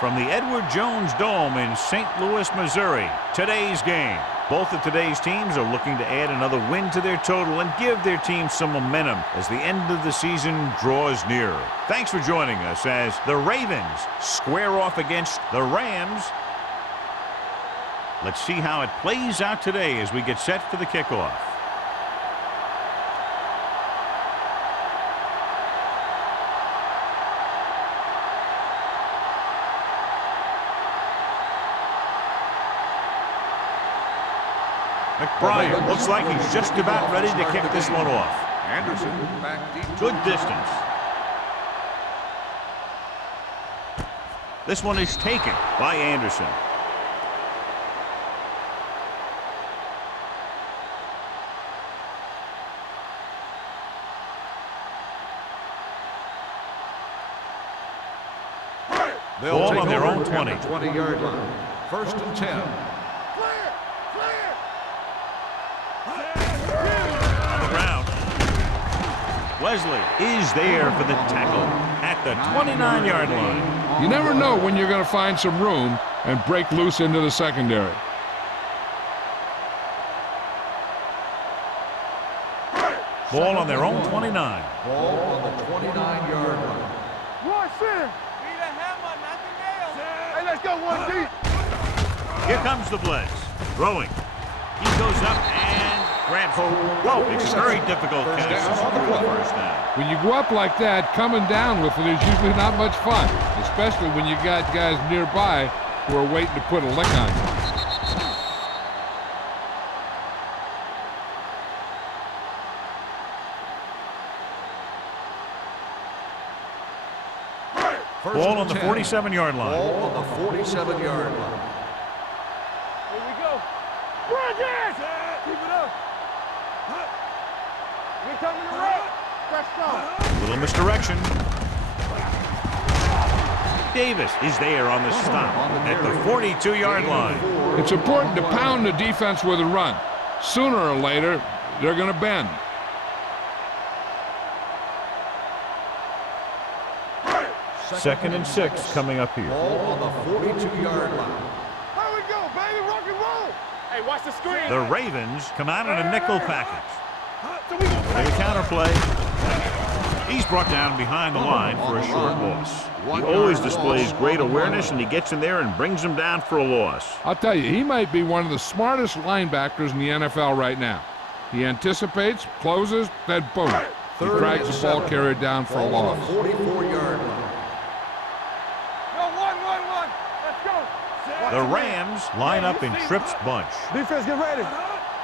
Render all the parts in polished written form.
From the Edward Jones Dome in St. Louis, Missouri, today's game. Both of today's teams are looking to add another win to their total and give their team some momentum as the end of the season draws nearer. Thanks for joining us as the Ravens square off against the Rams. Let's see how it plays out today as we get set for the kickoff. McBride looks like he's just about ready to kick this one off. Anderson back deep. Good distance. This one is taken by Anderson. Ball on their own 20. 20-yard line. 1st and 10. Wesley is there for the tackle at the 29-yard line. You never know when you're going to find some room and break loose into the secondary. Ball on their own 29. Ball on the 29-yard line. One center. Need a hammer, nothing else. Hey, let's go one deep. Here comes the blitz. Throwing. He goes up and grabs hold. Whoa, it's a very difficult catch. First down. When you go up like that, coming down with it is usually not much fun, especially when you got guys nearby who are waiting to put a lick on you. Ball on the 47-yard line. Ball on the 47-yard line. Here we go. Rogers! Keep it up. We're coming to right. Fresh start. Little misdirection. Davis is there on the stop at the 42-yard line. It's important to pound the defense with a run. Sooner or later, they're going to bend. Second and 6 coming up here. Ball on the 42-yard line. Here we go, baby. Rock and roll. Hey, watch the screen. The Ravens come out in a nickel package. With a counterplay. He's brought down behind the line for a short loss. He always displays great awareness, and he gets in there and brings him down for a loss. I'll tell you, he might be one of the smartest linebackers in the NFL right now. He anticipates, closes, then boom. He drags the ball carrier down for a loss. 44-yard line. One. Let's go. The Rams line up in Tripp's bunch. Defense, get ready.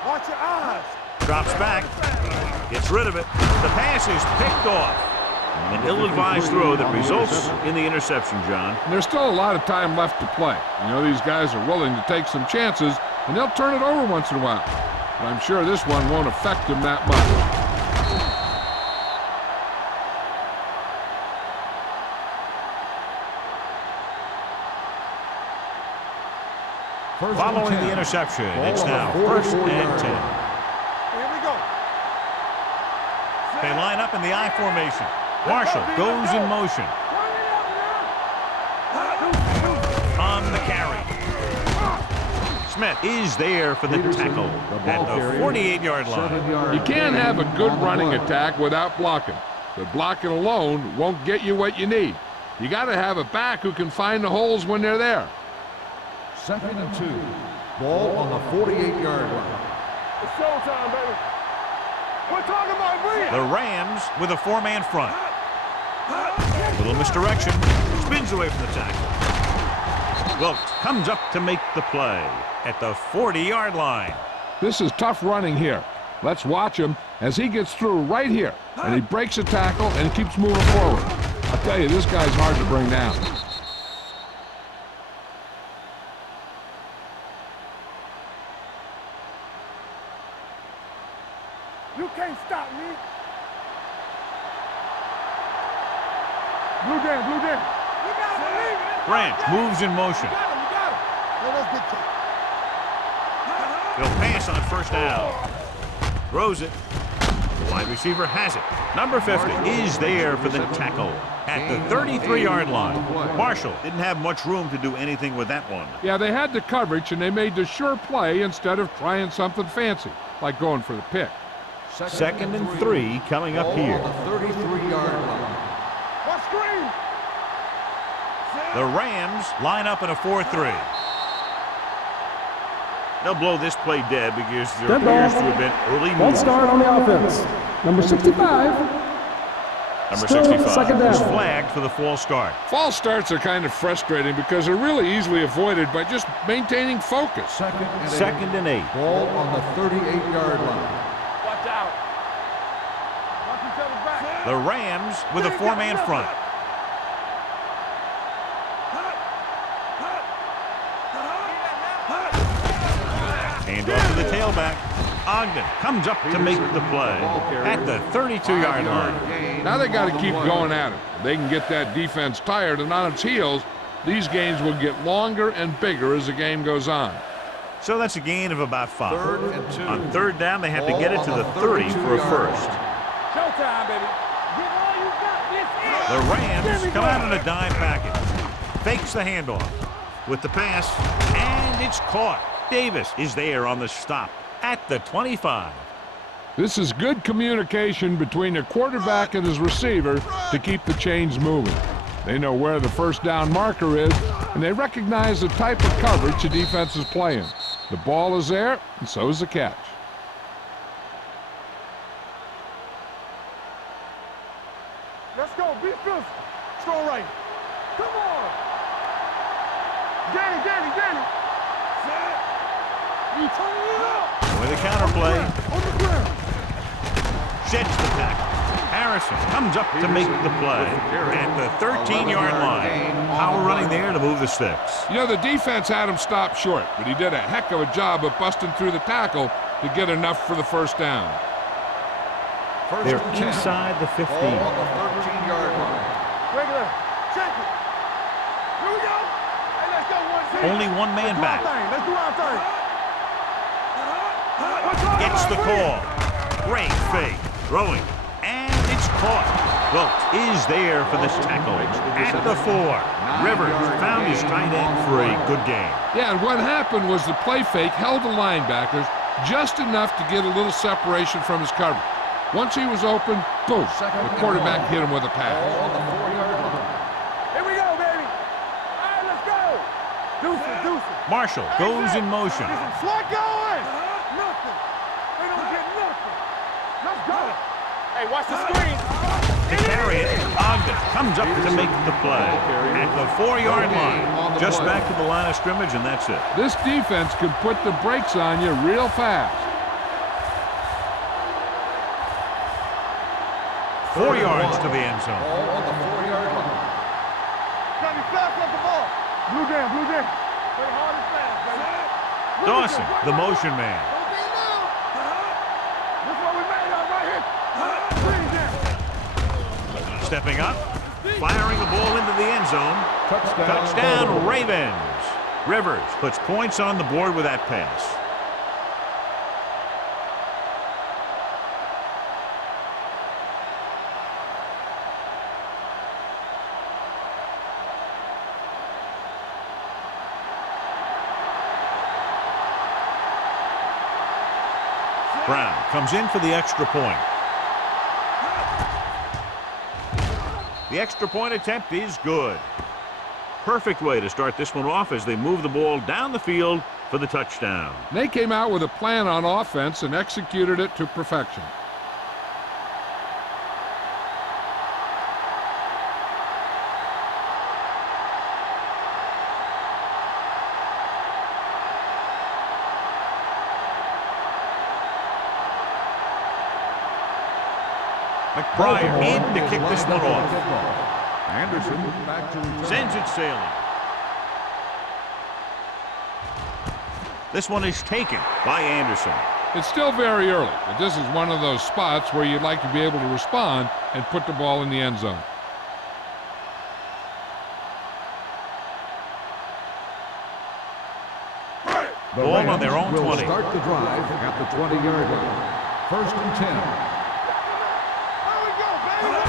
Watch your eyes. Drops back. Gets rid of it. The pass is picked off. An ill-advised throw that results in the interception, John. And there's still a lot of time left to play. You know, these guys are willing to take some chances, and they'll turn it over once in a while. But I'm sure this one won't affect them that much. Following the interception, it's now 1st and 10. Here we go. They line up in the I formation. Marshall goes in motion. On the carry. Smith is there for the tackle at the 48-yard line. You can't have a good running attack without blocking. But blocking alone won't get you what you need. You got to have a back who can find the holes when they're there. 2nd and 2. Ball on the 48-yard line. It's showtime, baby. We're talking about breathing. The Rams with a 4-man front. Little misdirection. Spins away from the tackle. Wilkes comes up to make the play at the 40-yard line. This is tough running here. Let's watch him as he gets through right here. And he breaks a tackle and keeps moving forward. I'll tell you, this guy's hard to bring down. You can't stop me. Blue down. You gotta believe it. Branch moves in motion. You got him. Let us get He'll pass on 1st down. Throws it. The wide receiver has it. Number 50 is there for the tackle at the 33-yard line. Marshall didn't have much room to do anything with that one. Yeah, they had the coverage, and they made the sure play instead of trying something fancy, like going for the pick. Second and 3 coming up here. On the 33-yard line. What screen? The Rams line up in a 4-3. They'll blow this play dead because there appears to have been early Let's movement. start on the offense. Number 65. Number Still 65 second was down. flagged for the false start. False starts are kind of frustrating because they're really easily avoided by just maintaining focus. Second and 8. Ball on the 38-yard line. Watch out. Watch each other's back. The Rams with a 4-man front. Hand off to the tailback. Ogden comes up to make the play at the 32-yard line. Now they got to keep going at it. If they can get that defense tired and on its heels, these games will get longer and bigger as the game goes on. So that's a gain of about 5. 3rd and 2. On 3rd down, they have to get it to the 30 for a first. Showtime, baby. Give all you got. This is. The Rams come out in a dime package. Fakes the handoff with the pass, and it's caught. Davis is there on the stop at the 25. This is good communication between the quarterback and his receiver to keep the chains moving. They know where the first down marker is, and they recognize the type of coverage the defense is playing. The ball is there, and so is the catch. Let's go. Be physical. Strong right. Come on. Get it. You turn it up. With a counterplay, On the ground. sheds the tackle. Harrison comes up to make the play at the 13-yard line. Power running there to move the sticks. You know, the defense had him stop short, but he did a heck of a job of busting through the tackle to get enough for the first down. They're inside the 15. Ball on the 13-yard line. Regular. Check it. Here we go. Hey, let's go. One team. Only one man back. Let's do our thing. Gets the call. Great fake. Throwing. And it's caught. Wilt is there for this tackle at the 4. Rivers found his tight end for a good game. Yeah, and what happened was the play fake held the linebackers just enough to get a little separation from his coverage. Once he was open, boom, the quarterback hit him with a pass. Ball on the 4-yard line. Here we go, baby. All right, let's go. Deuces. Marshall goes in motion. What going? Nothing. They don't get nothing. Let's go. Hey, watch the screen. To carry it, Ogden comes up to make the play at the 4-yard line. Just back to the line of scrimmage, and that's it. This defense can put the brakes on you real fast. 4 yards to the end zone. Ball on the 4-yard line. Got me fast off the ball. Blue jam. Play hard and fast, baby. Dawson, the motion man. Don't be low. This is what we made out right here. Bring it down. Stepping up, firing the ball into the end zone. Touchdown, Ravens. Rivers puts points on the board with that pass. Brown comes in for the extra point. The extra point attempt is good. Perfect way to start this one off as they move the ball down the field for the touchdown. They came out with a plan on offense and executed it to perfection. McBride in to kick this one off. Anderson back to return. Sends it sailing. This one is taken by Anderson. It's still very early, but this is one of those spots where you'd like to be able to respond and put the ball in the end zone. The Ball on Rams their own will 20. start the drive at the 20-yard line. 1st and 10.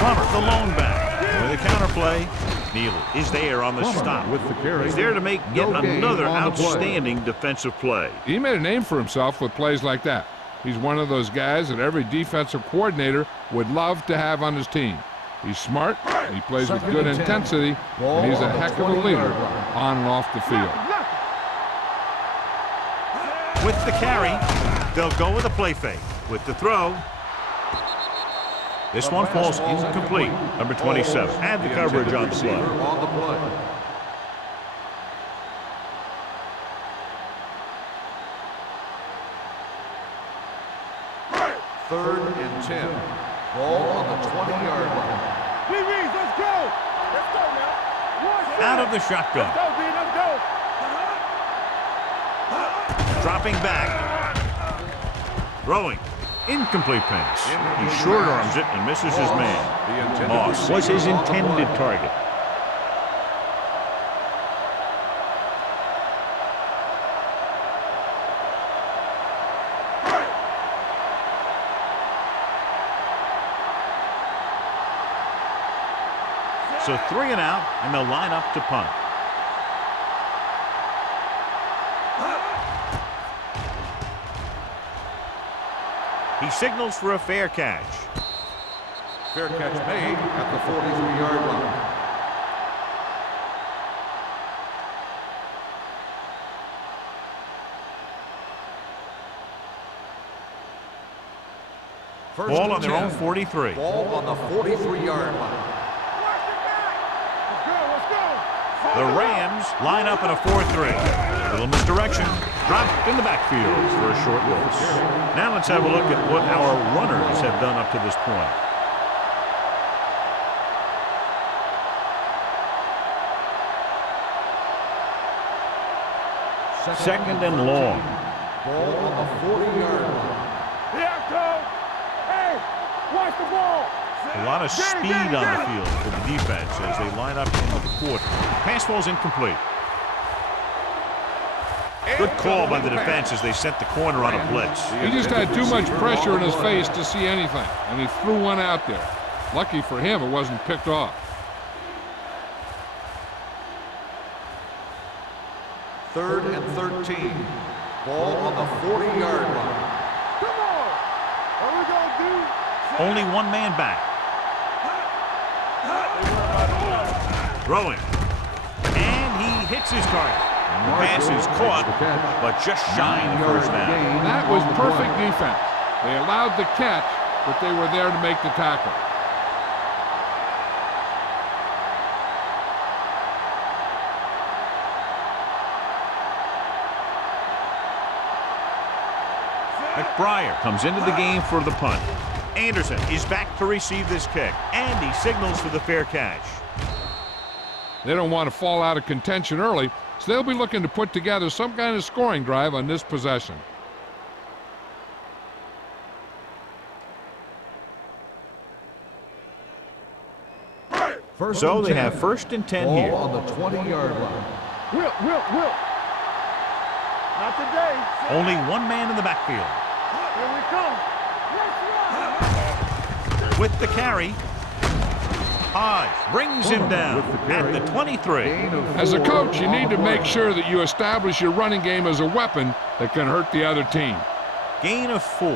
Plummer, the lone back. With the counter play. Neal is there on the stop. With the carry. He's there to make yet No gain another on the play. outstanding defensive play. He made a name for himself with plays like that. He's one of those guys that every defensive coordinator would love to have on his team. He's smart, he plays with good intensity, and he's a heck of a leader on and off the field. With the carry, they'll go with a play fake. With the throw, this one falls incomplete. Number 27. Add the coverage on the play. Third and 10. Ball on the 20-yard line. Let's go! Let's go now. Out of the shotgun. Let's go, B, let's go. Dropping back. Throwing. Incomplete pass. He short arms it and misses his man. Moss was his intended target. So 3 and out, and they'll line up to punt. He signals for a fair catch. Fair catch made at the 43-yard line. Ball on their own 43. Ball on the 43-yard line. The Rams line up in a 4-3. Little misdirection. Dropped in the backfield for a short loss. Now let's have a look at what our runners have done up to this point. Second and long. Ball on the 40-yard line. Here I come. Hey, watch the ball. A lot of speed on the field for the defense as they line up into the quarter. Pass ball's incomplete. Good call by the defense as they sent the corner on a blitz. He just had too much pressure in his face to see anything, and he threw one out there. Lucky for him, it wasn't picked off. Third and 13. Ball on the 40-yard line. Come on. What we gonna do? Only one man back. Throwing. And he hits his target. The pass is caught, but just shy of the first down. That was perfect defense. They allowed the catch, but they were there to make the tackle. McBriar comes into the game for the punt. Anderson is back to receive this kick, and he signals for the fair catch. They don't want to fall out of contention early, so they'll be looking to put together some kind of scoring drive on this possession. So they have first and 10 here. Ball on the 20-yard line. Will. Not today. Only one man in the backfield. Here we come. With the carry, Hodge brings him down at the 23. As a coach, you need to make sure that you establish your running game as a weapon that can hurt the other team. Gain of 4.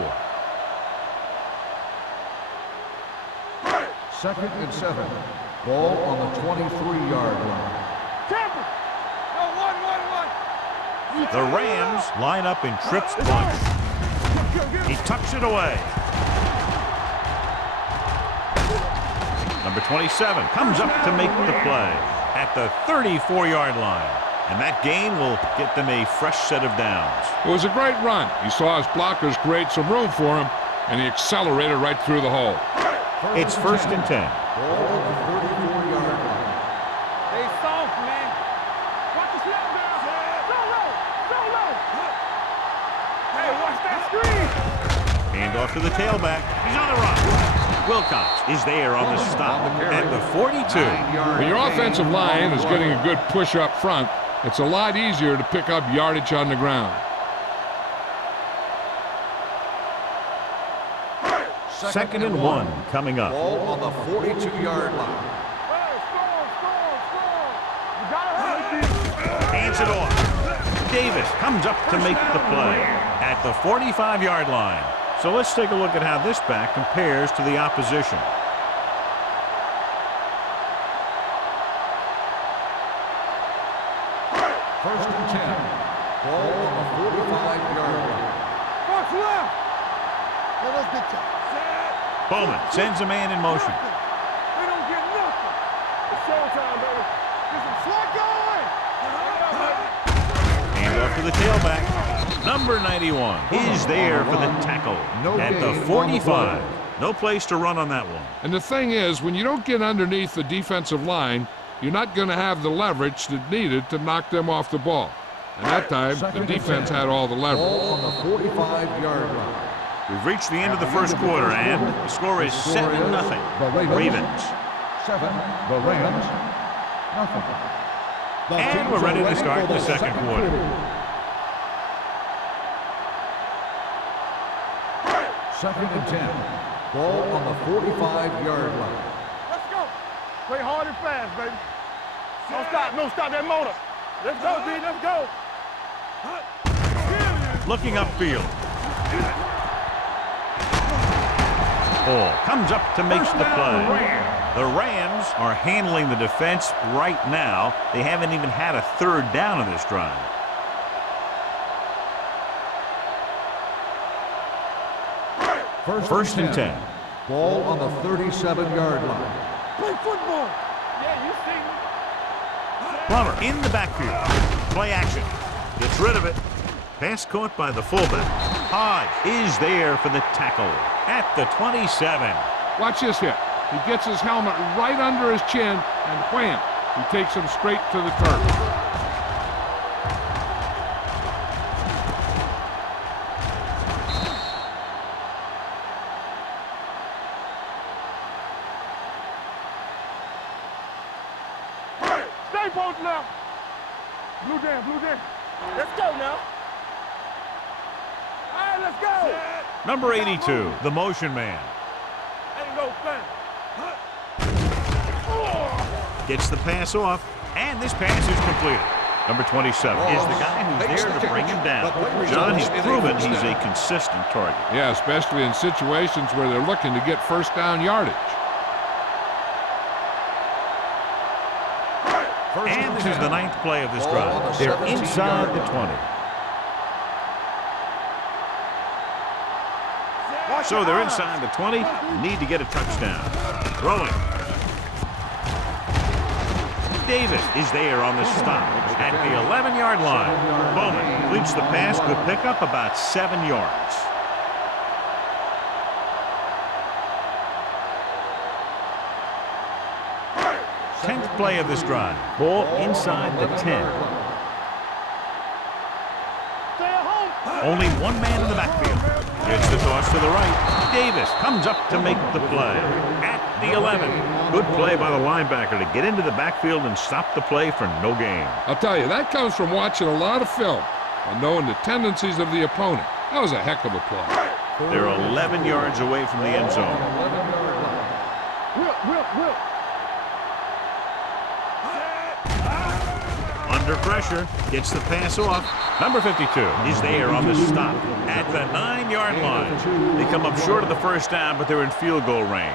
Second and 7. Ball on the 23-yard line. Tampa. No, one. The Rams line up in trips bunch. He tucks it away. Number 27 comes up to make the play at the 34-yard line. And that gain will get them a fresh set of downs. It was a great run. He saw his blockers create some room for him, and he accelerated right through the hole. It's first and 10. Ball on the 34-yard line. They soft, man. Watch the snap down. Go low. Hey, watch that screen. Hand off to the tailback. He's on the run. Wilcox is there on the stop at the 42. When your offensive line is getting a good push up front, it's a lot easier to pick up yardage on the ground. Second and 1 coming up. Ball on the 42-yard line. Hands it off. Davis comes up to make the play at the 45-yard line. So let's take a look at how this back compares to the opposition. First and 10. Ball on the 45-yard line. Box left. Let us get you. Bowman sends a man in motion. We don't get nothing. It's showtime, baby. Get some slack going. Hand off to the tailback. Number 91 is there for the tackle at the 45. No place to run on that one. And the thing is, when you don't get underneath the defensive line, you're not going to have the leverage that's needed to knock them off the ball. And that time, the defense had all the leverage. Ball on the 45-yard line. We've reached the end of the first quarter, and the score is 7-0. Ravens. 7. The Rams. Nothing. And we're ready to start the second quarter. Second and 10. Ball on the 45-yard line. Let's go. Play hard and fast, baby. Don't stop. No, stop that motor. Let's go, D. Let's go. Looking upfield. Ball comes up to make the play. The Rams are handling the defense right now. They haven't even had a third down in this drive. First and 10. Ball on the 37-yard line. Play football. Yeah, you see me. Plummer in the backfield. Play action. Gets rid of it. Pass caught by the fullback. Hodge is there for the tackle at the 27. Watch this hit. He gets his helmet right under his chin, and wham, he takes him straight to the turf. Stay posted now. Blue jam, blue jam. Let's go now. All right, let's go. Number 82, the motion man. Ain't no thing. Gets the pass off, and this pass is completed. Number 27 is the guy who's there to bring him down. John, he's proven he's a consistent target. Yeah, especially in situations where they're looking to get first down yardage. And this is the 9th play of this drive. They're inside the 20. So they're inside the 20. Need to get a touchdown. Throwing. Davis is there on the stop at the 11-yard line. Bowman completes the pass. Good pickup, about 7 yards. Tenth play of this drive. Ball inside the 10. Only one man in the backfield. Gets the toss to the right. Davis comes up to make the play at the 11. Good play by the linebacker to get into the backfield and stop the play for no gain. I'll tell you, that comes from watching a lot of film and knowing the tendencies of the opponent. That was a heck of a play. They're 11 yards away from the end zone. Will. Under pressure, gets the pass off. Number 52 is there on the stop at the 9-yard line. They come up short of the first down, but they're in field goal range.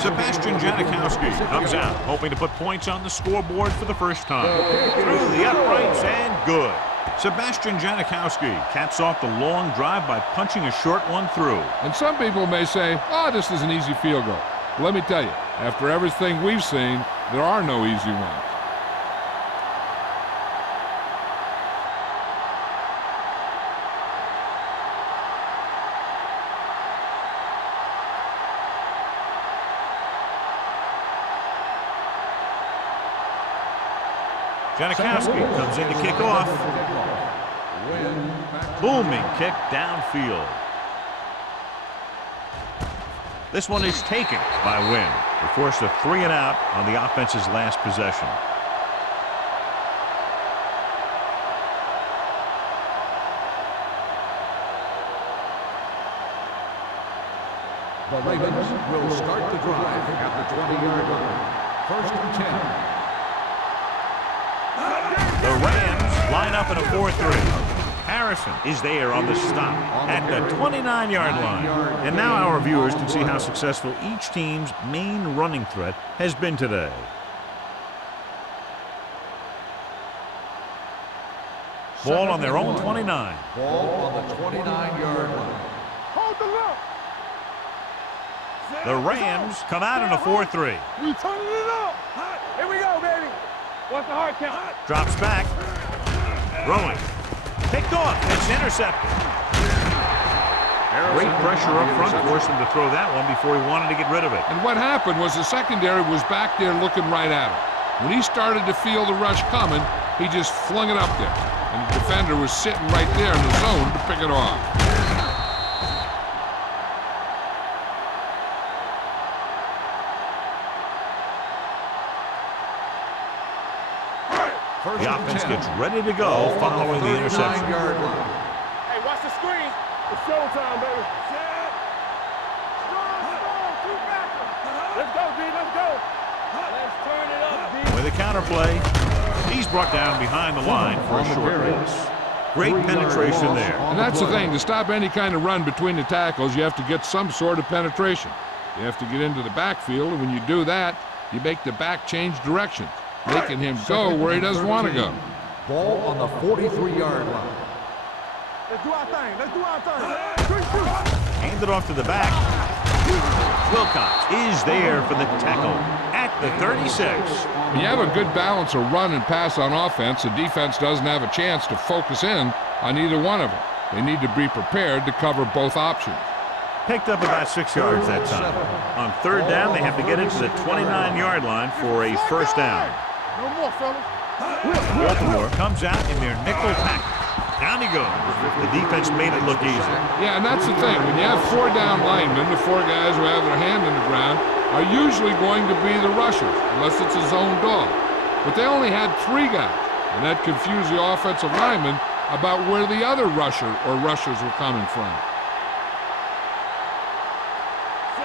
Sebastian Janikowski comes out, hoping to put points on the scoreboard for the first time. Through the uprights and good. Sebastian Janikowski caps off the long drive by punching a short one through. And some people may say, oh, this is an easy field goal. But let me tell you, after everything we've seen, there are no easy ones. Janikowski comes in to kick off. Booming kick downfield. This one is taken by Wynn. They forced a 3-and-out on the offense's last possession. The Ravens will start the drive at the 20-yard line. First and 10. The Rams line up in a 4-3. Harrison is there on the stop at the 29-yard line. And now our viewers can see how successful each team's main running threat has been today. Ball on their own 29. Ball on the 29-yard line. Hold the look. The Rams come out in a 4-3. We turning it up. Here we go, baby. What's the hard count? Drops back. Throwing. Picked off. It's intercepted. Great pressure up front forced him to throw that one before he wanted to get rid of it. And what happened was the secondary was back there looking right at him. When he started to feel the rush coming, he just flung it up there. And the defender was sitting right there in the zone to pick it off. The offense gets ready to go following the interception. Hey, watch the screen. It's showtime, baby. Let's go, D. Let's go. Let's turn it up, D. With a counterplay, he's brought down behind the line for a short pass. Great penetration there. And that's the thing. To stop any kind of run between the tackles, you have to get some sort of penetration. You have to get into the backfield, and when you do that, you make the back change directions, making him go where he doesn't want to go. Ball on the 43-yard line. Let's do our thing. Let's do our thing. Handed off to the back. Wilcox is there for the tackle at the 36. When you have a good balance of run and pass on offense, the defense doesn't have a chance to focus in on either one of them. They need to be prepared to cover both options. Picked up about 6 yards that time. On third down, they have to get into the 29-yard line for a first down. No more, fellas. Baltimore comes out in their nickel package. Down he goes. The defense made it look easy. Yeah, and that's the thing. When you have 4 down linemen, the 4 guys who have their hand in the ground are usually going to be the rushers, unless it's a zone dog. But they only had 3 guys, and that confused the offensive linemen about where the other rusher or rushers were coming from.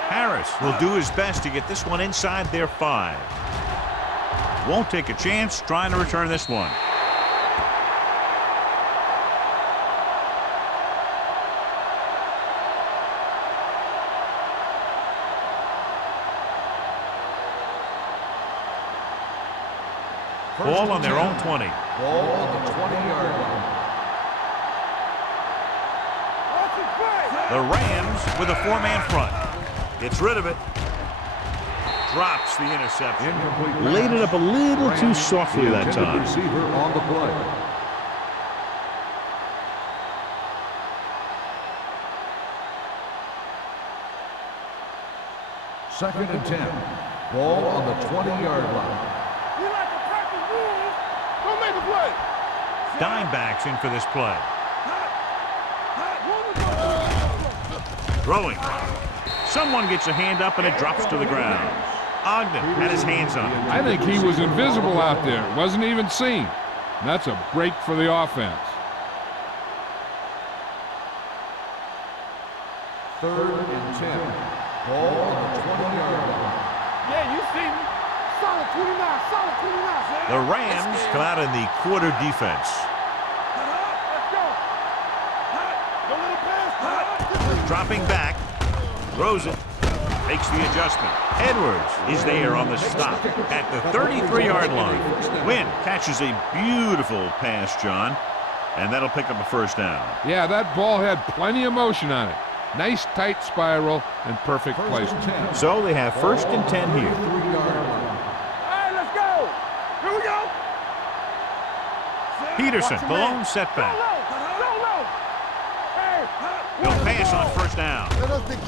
Harris will do his best to get this one inside their 5. Won't take a chance trying to return this one. Ball on their own 20. Ball on the 20-yard line. The Rams with a 4-man front. Gets rid of it. Drops the interception. Incomplete. Laid it up a little too Rams, softly the that intended time. receiver on the play. Second and 10. Ball on the 20-yard line. We like to practice rules. Don't make a play. Dimebacks in for this play. Throwing. Someone gets a hand up and it drops to the ground. Ogden had his hands on it. I think he was invisible out there. Wasn't even seen. And that's a break for the offense. Third and 10. Ball on the 20-yard line. Yeah, you see me. Solid 29. Solid 29. The Rams come out in the quarter defense. Let's go. Don't let it pass. Dropping back. Throws it. Makes the adjustment. Edwards is there on the stop at the 33-yard line. Wynn catches a beautiful pass, John, and that'll pick up a first down. Yeah, that ball had plenty of motion on it. Nice tight spiral and perfect First and placement. 10. So they have first and 10 here. 3-yard line. All right, let's go. Here we go. Peterson, the lone setback. He'll pass on first down.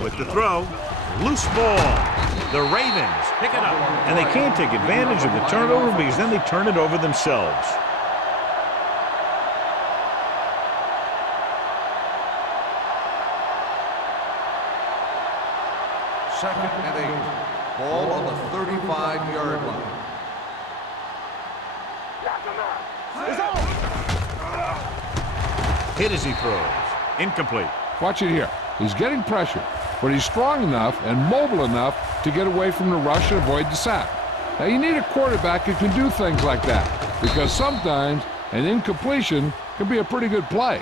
With the throw, loose ball. The Ravens pick it up. And they can't take advantage of the turnover because then they turn it over themselves. Second and 8. Ball on the 35-yard line. Hit as he throws. Incomplete. Watch it here. He's getting pressure. but he's strong enough and mobile enough to get away from the rush and avoid the sack. Now, you need a quarterback who can do things like that, because sometimes an incompletion can be a pretty good play.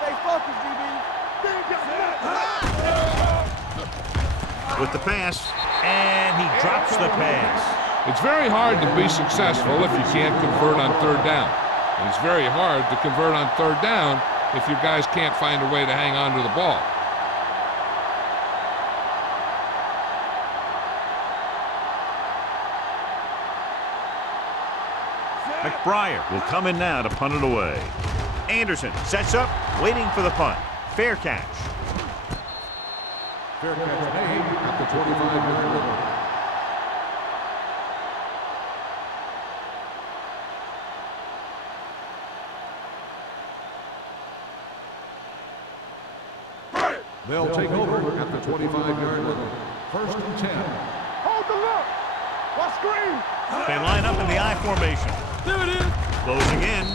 Stay focused, DB. With the pass, and he drops the pass. It's very hard to be successful if you can't convert on third down. And it's very hard to convert on third down if your guys can't find a way to hang on to the ball. McBriar will come in now to punt it away. Anderson sets up, waiting for the punt. Fair catch. Fair catch made at the 25-yard line. They'll take over at the 25-yard line. 1st and 10. Hold the look. Watch screen. They line up in the I formation. There it is. Closing in.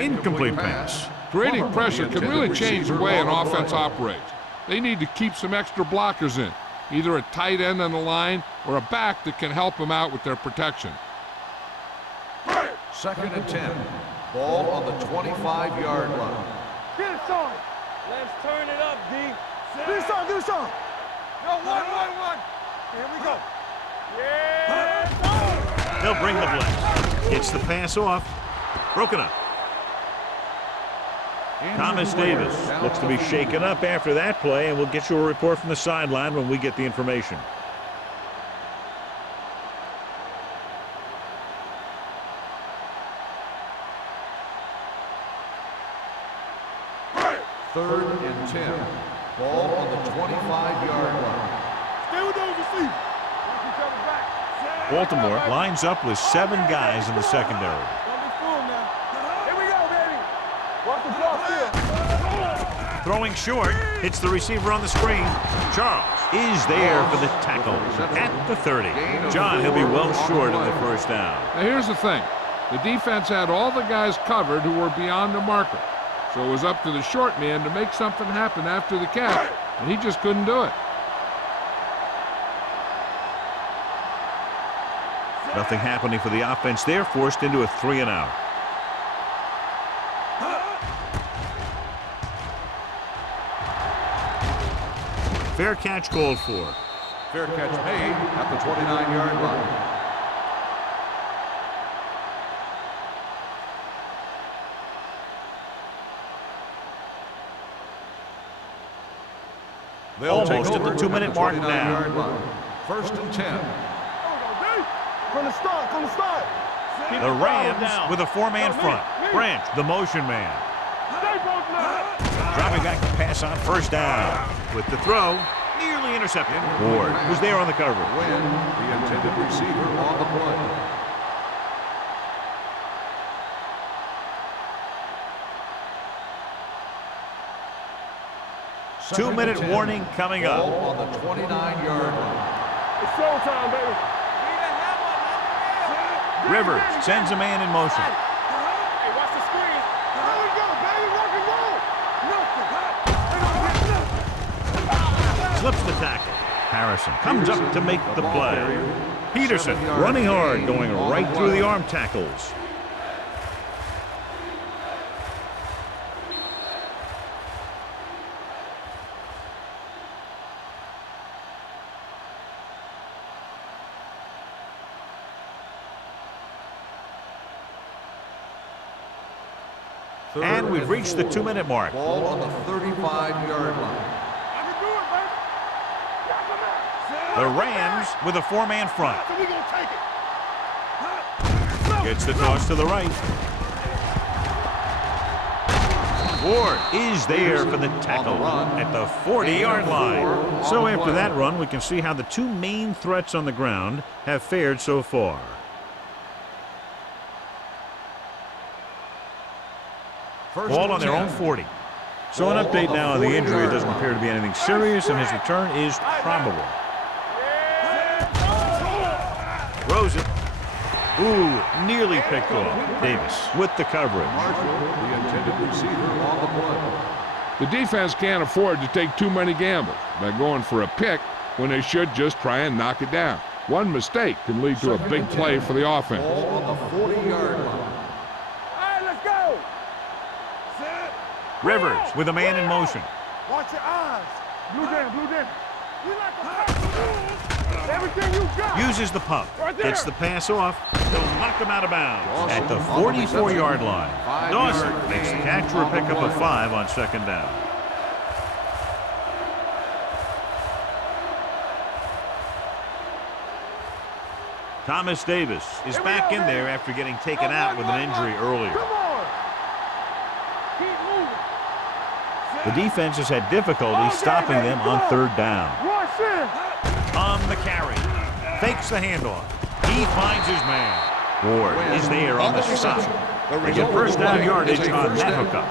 Incomplete pass. Creating pressure can really change the way an offense operates. They need to keep some extra blockers in, either a tight end on the line or a back that can help them out with their protection. 2nd and 10. Ball on the 25-yard line. Get it, son. Let's turn it up, D. Do something, do something. No, one. Here we go. Yeah. They'll bring the blitz. Gets the pass off. Broken up. Thomas Davis looks to be shaken up after that play, and we'll get you a report from the sideline when we get the information. Third and 10. Ball on the 25-yard line. Stay with those receivers. Baltimore lines up with 7 guys in the secondary. Don't be fooled now. Here we go, baby. Watch the ball field. Throwing short, hits the receiver on the screen. Charles is there for the tackle at the 30. John, he'll be well short of the first down. Now, here's the thing. The defense had all the guys covered who were beyond the marker. So it was up to the short man to make something happen after the catch, and he just couldn't do it. Nothing happening for the offense there, forced into a 3-and-out. Fair catch called for. Fair catch made at the 29-yard line. Almost at the 2-minute mark now. 1st and 10. From the start. The Rams with a 4-man front. Branch, the motion man. Stay both now. Dropping back to pass on first down. With the throw, nearly intercepted. Ward was there on the cover. When the intended receiver on the play. Two-minute warning coming up. Ball on the 29-yard line. It's showtime, baby. Rivers sends a man in motion. Hey, watch the screen. There we go, baby. Rock and roll. Slips the tackle. Harrison comes up to make the play. Peterson running hard, going right through the arm tackles. And we've reached the 2-minute mark. Ball on the 35-yard line. I can do it, baby. The Rams with a 4-man front. So we gonna take it. Gets the toss to the right. Ward is there for the tackle at the 40-yard line. So after that run, we can see how the 2 main threats on the ground have fared so far. Ball on their own 40. So an update now on the injury. It doesn't appear to be anything serious, and his return is probable. Ooh, nearly picked off. Davis with the coverage. Marshall, the intended receiver on the play. The defense can't afford to take too many gambles by going for a pick when they should just try and knock it down. One mistake can lead to a big play for the offense. Ball on the 40-yard line. All right, let's go. Set. Rivers with a man in motion. Watch your eyes. Blue down, blue down. We like a pass. Everything you got. Uses the pump. Right there. Gets the pass off. He'll knock him out of bounds at the 44-yard line. Dawson makes the catch for a pickup of 5 on second down. Thomas Davis is back in there after getting taken out with an injury earlier. Come on. Keep moving. The defense has had difficulty stopping them on third down. Rush in. On the carry. Fakes the handoff. He finds his man. Ward is there on the stop. They get first down yardage on that hookup.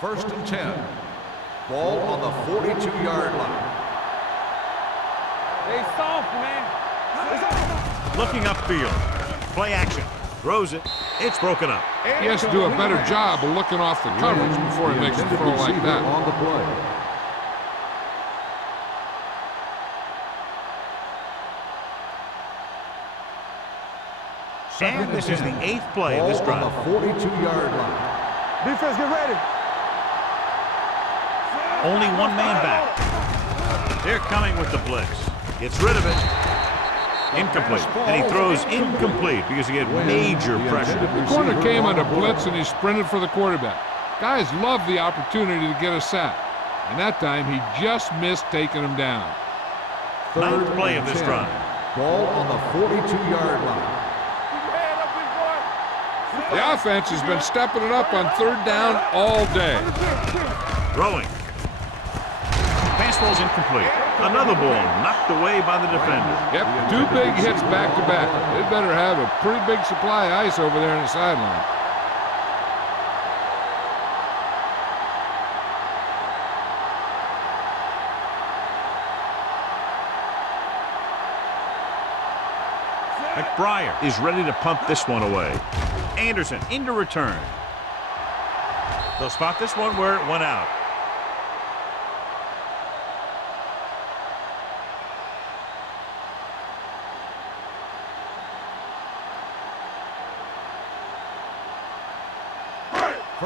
First and 10. Ball on the 42-yard line. They soft, man. Looking upfield. Play action. Throws it. It's broken up. He has to do a better job of looking off the coverage before he makes a throw like that. On the play. And this is the 8th play of this drive. On the 42-yard line. Defense, get ready. Only one man back. They're coming with the blitz. Gets rid of it. Incomplete. And he throws incomplete because he had major pressure. The corner came on a blitz and he sprinted for the quarterback. Guys love the opportunity to get a sack. And that time he just missed taking him down. Ninth play of this drive. Ball on the 42-yard line. The offense has been stepping it up on third down all day. Throwing. Fastball's incomplete. Another ball knocked away by the defender. Yep, 2 big hits back-to-back. They better have a pretty big supply of ice over there on the sideline. McBriar is ready to pump this one away. Anderson into return. They'll spot this one where it went out.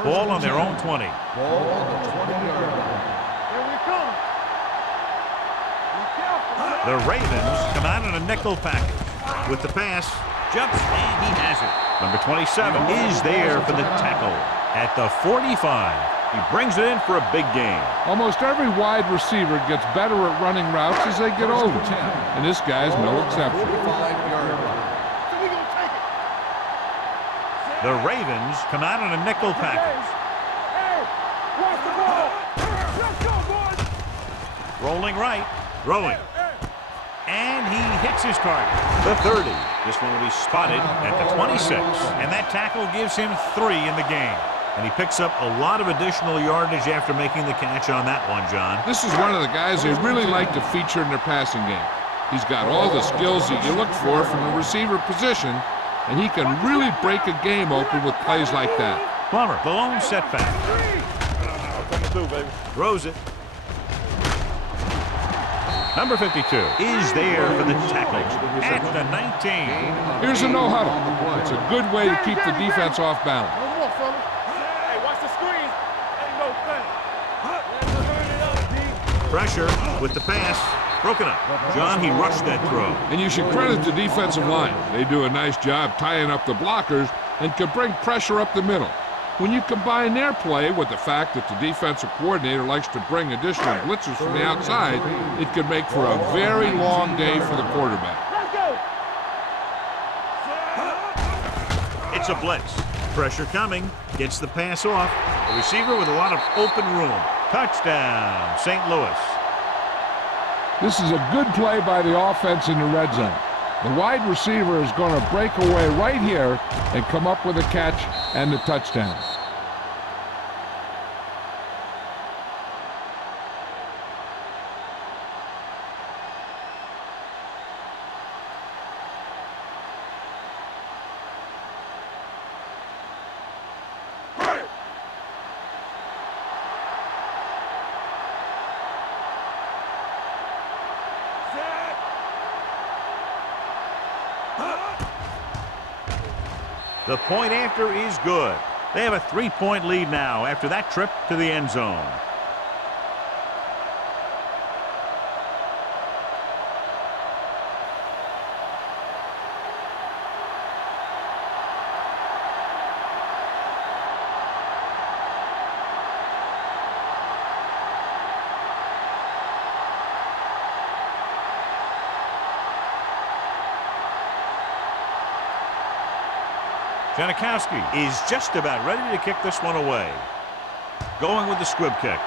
Ball on their own 20. Ball on the 20-yard line. Here we come. Be careful. The Ravens come out in a nickel package. With the pass, jumps, and he has it. Number 27 is there for the tackle at the 45. He brings it in for a big gain. Almost every wide receiver gets better at running routes as they get older. And this guy's no exception. 45-yard line. The Ravens come out in a nickel package. Hey, watch the ball. Let's go, boys. Rolling right, throwing. And he hits his target. The 30. This one will be spotted at the 26. And that tackle gives him 3 in the game. And he picks up a lot of additional yardage after making the catch on that one, John. This is one of the guys they really like to feature in their passing game. He's got all the skills that you look for from the receiver position, and he can really break a game open with plays like that. Plummer, the lone setback. Throws it. Number 52 is there for the tackle at the 19. Here's a no-huddle. It's a good way to keep the defense off balance. One more, fella. Hey, watch the screen. Ain't no thing. Let's turn it up, D. Pressure with the pass. Broken up. John, he rushed that throw. And you should credit the defensive line. They do a nice job tying up the blockers and can bring pressure up the middle. When you combine their play with the fact that the defensive coordinator likes to bring additional blitzers from the outside, it could make for a very long day for the quarterback. Let's go. It's a blitz. Pressure coming. Gets the pass off. A receiver with a lot of open room. Touchdown, St. Louis. This is a good play by the offense in the red zone. The wide receiver is going to break away right here and come up with a catch and the touchdown. The point after is good. They have a 3-point lead now after that trip to the end zone. Janikowski is just about ready to kick this one away. Going with the squib kick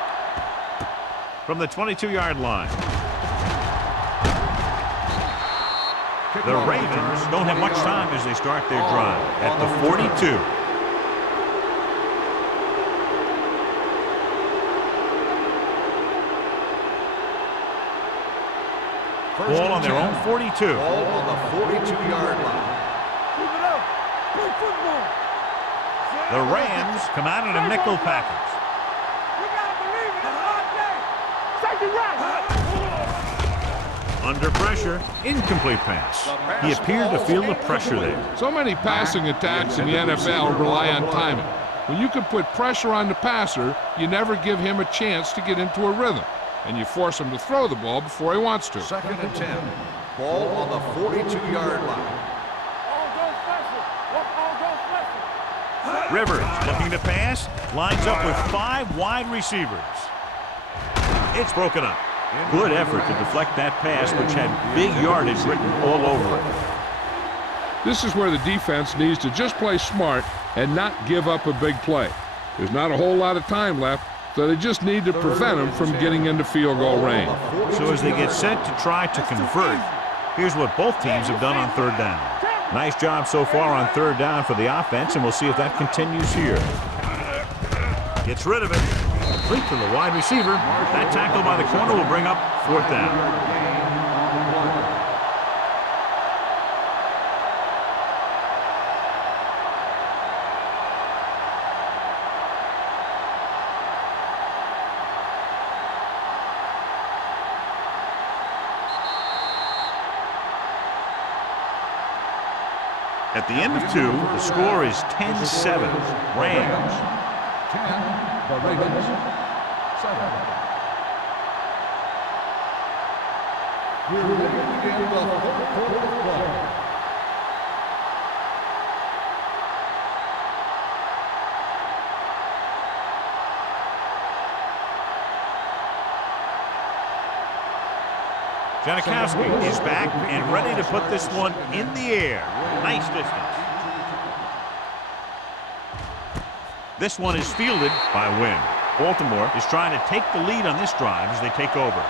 from the 22-yard line. The Ravens don't have much time as they start their drive at the 42. Ball on their own 42. Ball on the 42-yard line. The Rams come out in a nickel package. Under pressure, incomplete pass. He appeared to feel the pressure there. So many passing attacks in the NFL rely on timing. When you can put pressure on the passer, you never give him a chance to get into a rhythm, and you force him to throw the ball before he wants to. 2nd and 10. Ball on the 42-yard line. Rivers looking to pass, lines up with 5 wide receivers. It's broken up. Good effort to deflect that pass, which had big yardage written all over it. This is where the defense needs to just play smart and not give up a big play. There's not a whole lot of time left, so they just need to prevent them from getting into field goal range. So as they get set to try to convert, here's what both teams have done on 3rd down. Nice job so far on 3rd down for the offense, and we'll see if that continues here. Gets rid of it. Complete to the wide receiver. That tackle by the corner will bring up 4th down. At the end of 2, the score is 10-7. Rams. 10, the Ravens, 7. We're ready to begin the 4th quarter of play. Janikowski is back and ready to put this one in the air. Nice distance. This one is fielded by Wynn. Baltimore is trying to take the lead on this drive as they take over.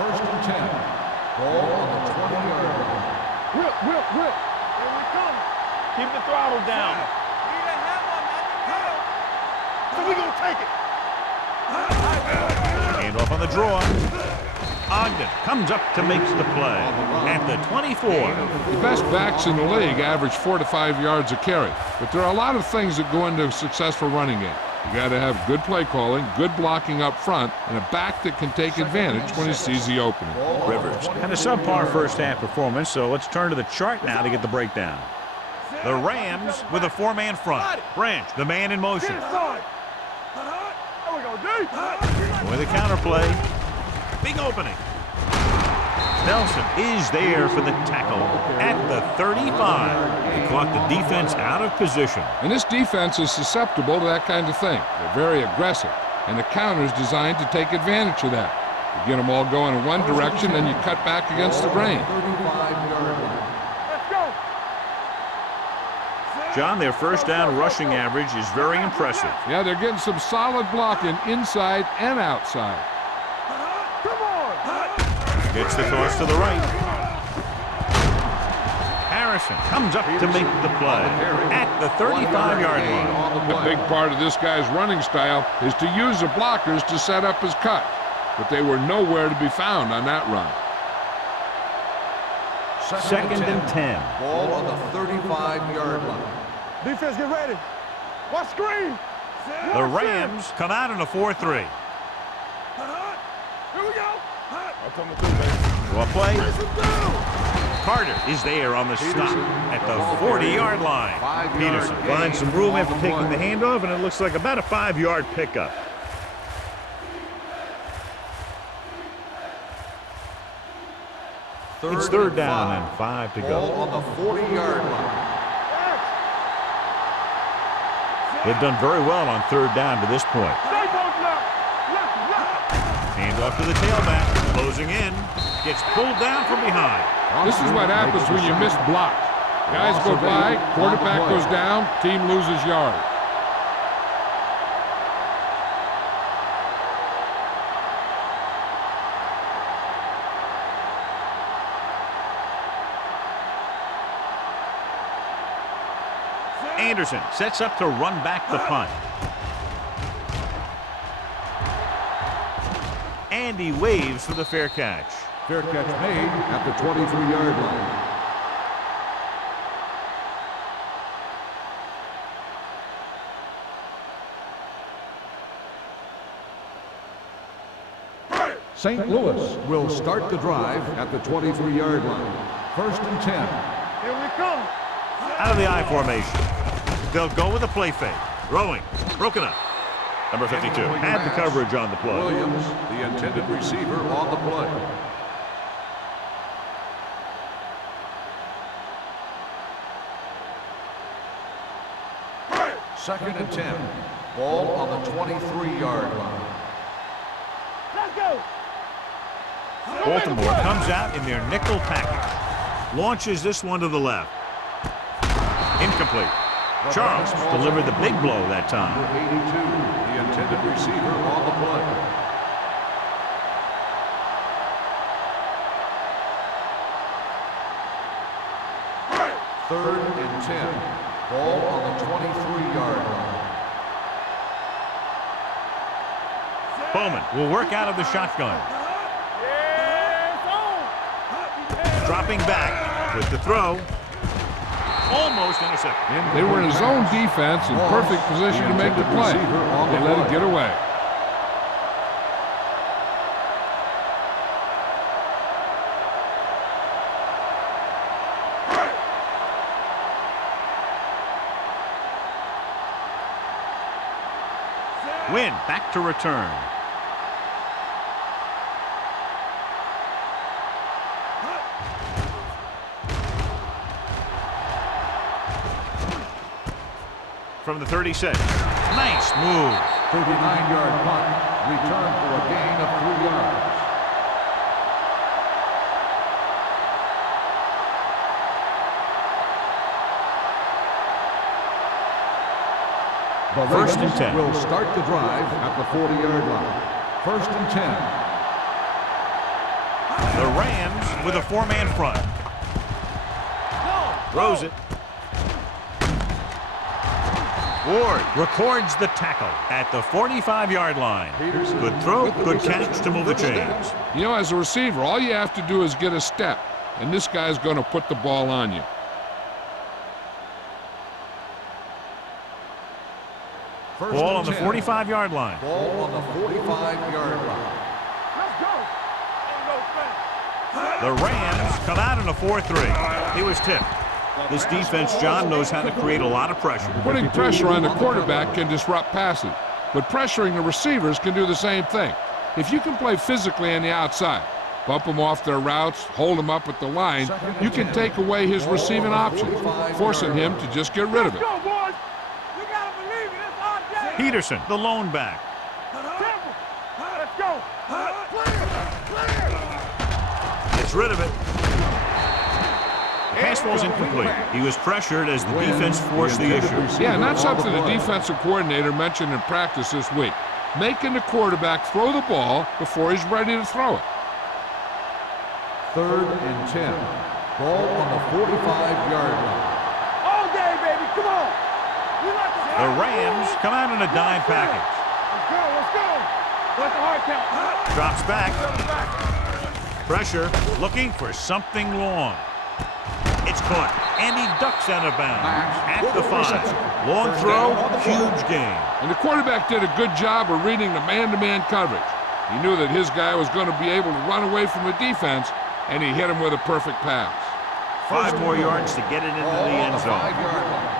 First and 10. Ball on the 20-yard line. Whip. Here we come. Keep the throttle down. So we gonna take it. Hand off on the draw. Ogden comes up to make the play at the 24. The best backs in the league average 4 to 5 yards a carry, but there are a lot of things that go into a successful running game. You got to have good play calling, good blocking up front, and a back that can take advantage when he sees the opening. Rivers had a subpar first half performance, so let's turn to the chart now to get the breakdown. The Rams with a 4-man front. Branch, the man in motion. With a counterplay. Big opening. Nelson is there for the tackle at the 35. He caught the defense out of position. And this defense is susceptible to that kind of thing. They're very aggressive, and the counter is designed to take advantage of that. You get them all going in one direction, then you cut back against the grain. 35-yard line. John, their first down rushing average is very impressive. Yeah, they're getting some solid blocking inside and outside. Gets the toss to the right. Harrison comes up to make the play at the 35-yard line. A big part of this guy's running style is to use the blockers to set up his cut, but they were nowhere to be found on that run. Second and 10. Ball on the 35-yard line. Defense, get ready. Watch screen. The Rams come out in a 4-3. Here we go. I'm coming through, baby. Well play. Carter is there on the stop at the 40-yard line. Peterson finds some room after taking the handoff, and it looks like about a 5-yard pickup. It's third down and 5 to go. Ball on the 40-yard line. They've done very well on third down to this point. Handoff to the tailback, closing in, gets pulled down from behind. This is what happens when you miss blocks. Guys go by, quarterback goes down, team loses yard. Anderson sets up to run back the punt. And he waves for the fair catch. Fair catch made at the 23-yard line. St. Louis will start the drive at the 23-yard line. 1st and 10. Here we come. Out of the I formation. They'll go with a play fake. Throwing. Broken up. Number 52 had the coverage on the play. Williams, the intended receiver, on the play. Second and 10. Ball on the 23-yard line. Let's go. Baltimore comes out in their nickel package. Launches this one to the left. Incomplete. Charles delivered the big blow that time. Number 82, the intended receiver, on the play. Third and 10. Ball on the 23-yard line. Bowman will work out of the shotgun. Dropping back with the throw. Almost intercepted. They were in his own defense in perfect position to make the play. They let it get away. Win back to return. From the 36. Nice move. 39-yard punt. Return for a gain of 3 yards. The First and Ravens 10. will start the drive at the 40-yard line. 1st and 10. The Rams with a 4-man front. Throws it. Ward records the tackle at the 45-yard line. Good throw, good catch to move the chains. You know, as a receiver, all you have to do is get a step, and this guy's going to put the ball on you. Ball on the 45-yard line. Ball on the 45-yard line. Let's go. Ain't no thing. The Rams come out in a 4-3. He was tipped. This defense, John, knows how to create a lot of pressure. Putting pressure on the quarterback can disrupt passing, but pressuring the receivers can do the same thing. If you can play physically on the outside, bump them off their routes, hold them up at the line, you can take away his receiving options, forcing him to just get rid of it. Let's go, boys. You gotta believe it. It's our day. Peterson, the lone back. Temple. Let's go. Gets rid of it. Pass ball's incomplete. He was pressured as the defense forced the issue. Yeah, and that's something the defensive coordinator mentioned in practice this week. Making the quarterback throw the ball before he's ready to throw it. 3rd and 10. Ball on the 45-yard line. All day, baby. Come on. We like to The Rams come out in a dime package. Let's go. Let's go. What's the hard count? Drops back. Pressure, looking for something long. It's caught, and he ducks out of bounds at the 5. Long throw, huge gain. And the quarterback did a good job of reading the man-to-man coverage. He knew that his guy was going to be able to run away from the defense, and he hit him with a perfect pass. 5 more yards to get it into the end zone. 5-yard line.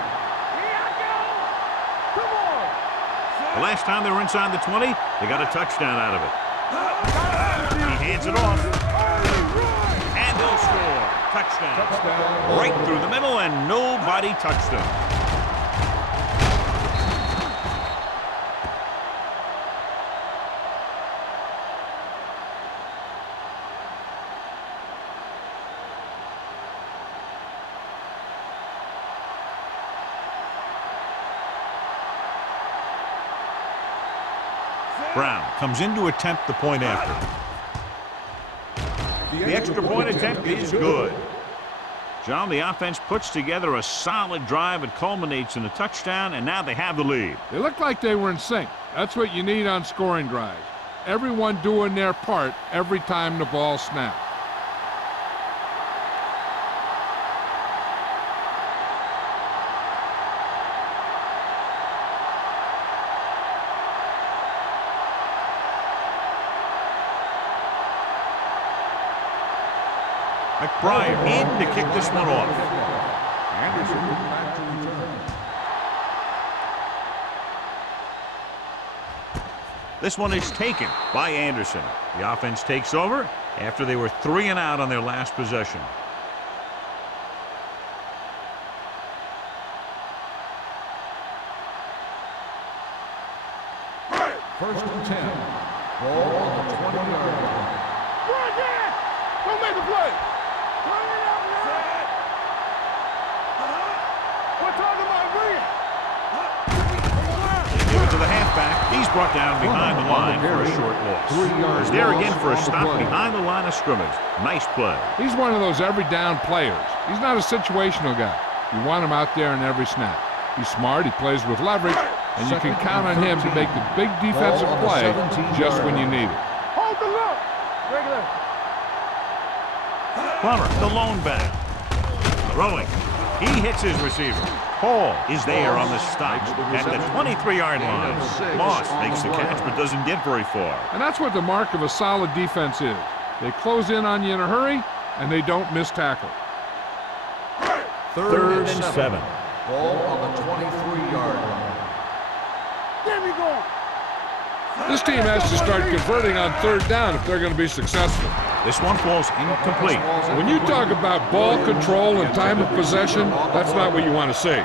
Here I go. Come on. The last time they were inside the 20, they got a touchdown out of it. He hands it off. And they'll score. Touchdown. Right through the middle, and nobody touched him. Brown comes in to attempt the point after. The extra point attempt is good. John, the offense puts together a solid drive. It culminates in a touchdown, and now they have the lead. They look like they were in sync. That's what you need on scoring drives. Everyone doing their part every time the ball snaps. McBride in to kick this one off. Anderson back to return. This one is taken by Anderson. The offense takes over after they were 3 and out on their last possession. First and 10. Ball on the 20-yard line. Right there. Don't make a play. Turn it up, man. We're talking about Green. Give it to the halfback. He's brought down behind the line for a short loss. 3 yards He's there loss again for a on the stop play. behind the line of scrimmage. Nice play. He's one of those every down players. He's not a situational guy. You want him out there in every snap. He's smart, he plays with leverage, and you can count on him to make the big defensive Ball on the play 17-yard just when you line. need it. Hold the look. Regular. Plummer, the lone back. Throwing. He hits his receiver. Hall is there on the stop at the 23-yard line. Moss makes the catch but doesn't get very far. And that's what the mark of a solid defense is. They close in on you in a hurry, and they don't miss tackle. Third and 7. Ball on the 23-yard line. There we go. This team has to start converting on third down if they're going to be successful. This one falls incomplete. When you talk about ball control and time of possession, that's not what you want to see.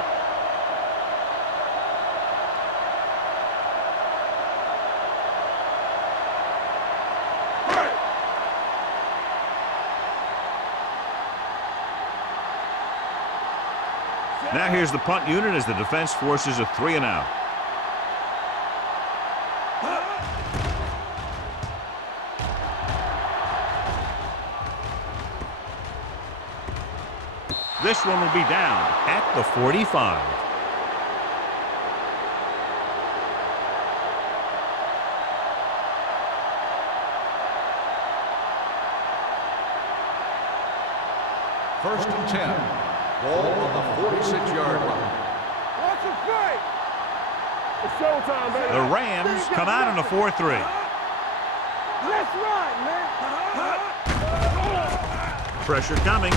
Now here's the punt unit as the defense forces a 3 and out. This one will be down at the 45. First and 10. Ball on the 46-yard line. Watch the fight. It's showtime, baby. The Rams come out in a 4-3. Let's ride, man. Pressure coming.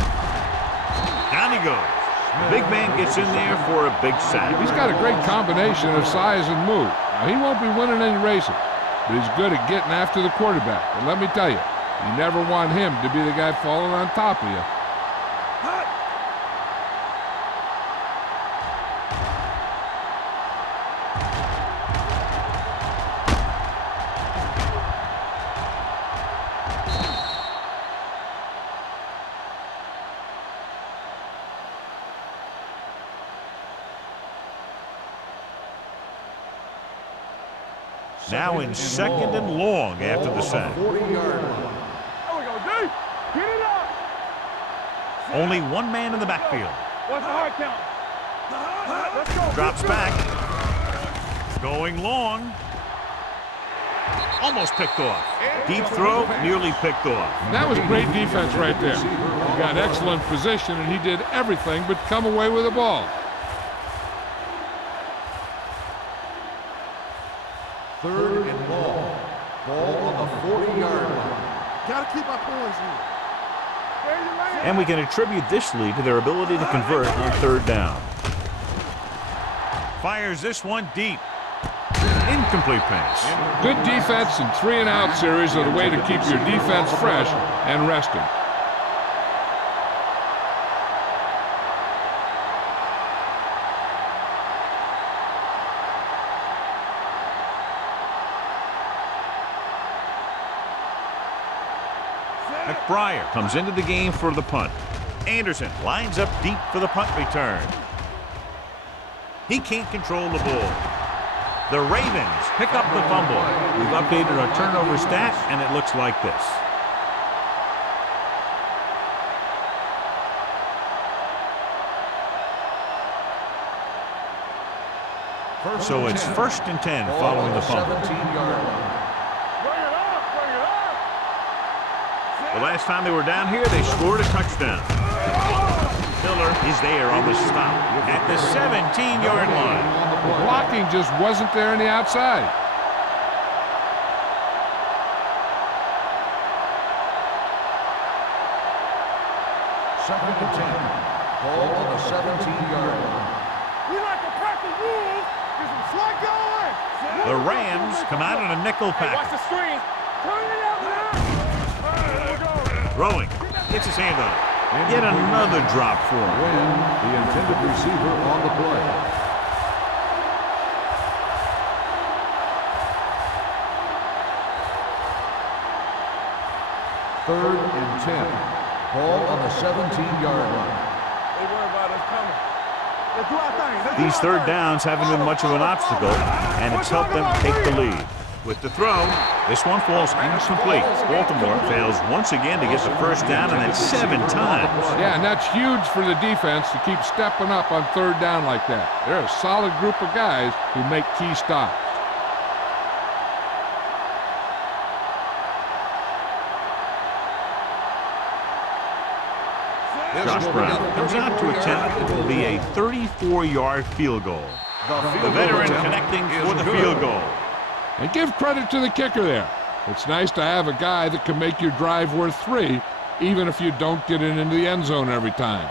Down he goes. The big man gets in there for a big sack. He's got a great combination of size and move. Now, he won't be winning any races, but he's good at getting after the quarterback. And let me tell you, you never want him to be the guy falling on top of you. Now in second and long after the sack. 40-yard line. There we go, D. Get it up. Only one man in the backfield. What's the hard count? Let's go. Drops back. Going long. Almost picked off. Deep throw, nearly picked off. That was great defense right there. He got excellent position, and he did everything but come away with the ball. Third and ball. Ball on the 40-yard line. Gotta keep my points here. And we can attribute this lead to their ability to convert on third down. Fires this one deep. Incomplete pass. Good defense and 3-and-out series are the way to keep your defense fresh and rested. McBriar comes into the game for the punt. Anderson lines up deep for the punt return. He can't control the ball. The Ravens pick up the fumble. We've updated our turnover stat, and it looks like this. So it's 1st and 10 following the fumble. 17-yard line. The last time they were down here, they scored a touchdown. Miller is there on the stop at the 17-yard line. The blocking just wasn't there on the outside. Second and 10. Ball on the 17-yard line. We like to crack the rules. There's some slug going. The Rams come out in a nickel Hey, watch pack. the screen. Turn it out now. All right, here we go. Throwing. Gets his hand on it. Yet another drop for him. When the intended receiver on the play. Third and 10. Ball on the 17-yard line. They worry about us coming. Let's do our thing. Let's do These our third thing. downs haven't been much of an obstacle, and it's helped them take the lead. With the throw, this one falls incomplete. Baltimore fails once again to get the first down, and that's 7 times. Yeah, and that's huge for the defense to keep stepping up on third down like that. They're a solid group of guys who make key stops. Josh Brown comes out to attempt what will be a 34-yard field goal. The veteran connecting for the field goal. And give credit to the kicker there. It's nice to have a guy that can make your drive worth 3, even if you don't get it into the end zone every time.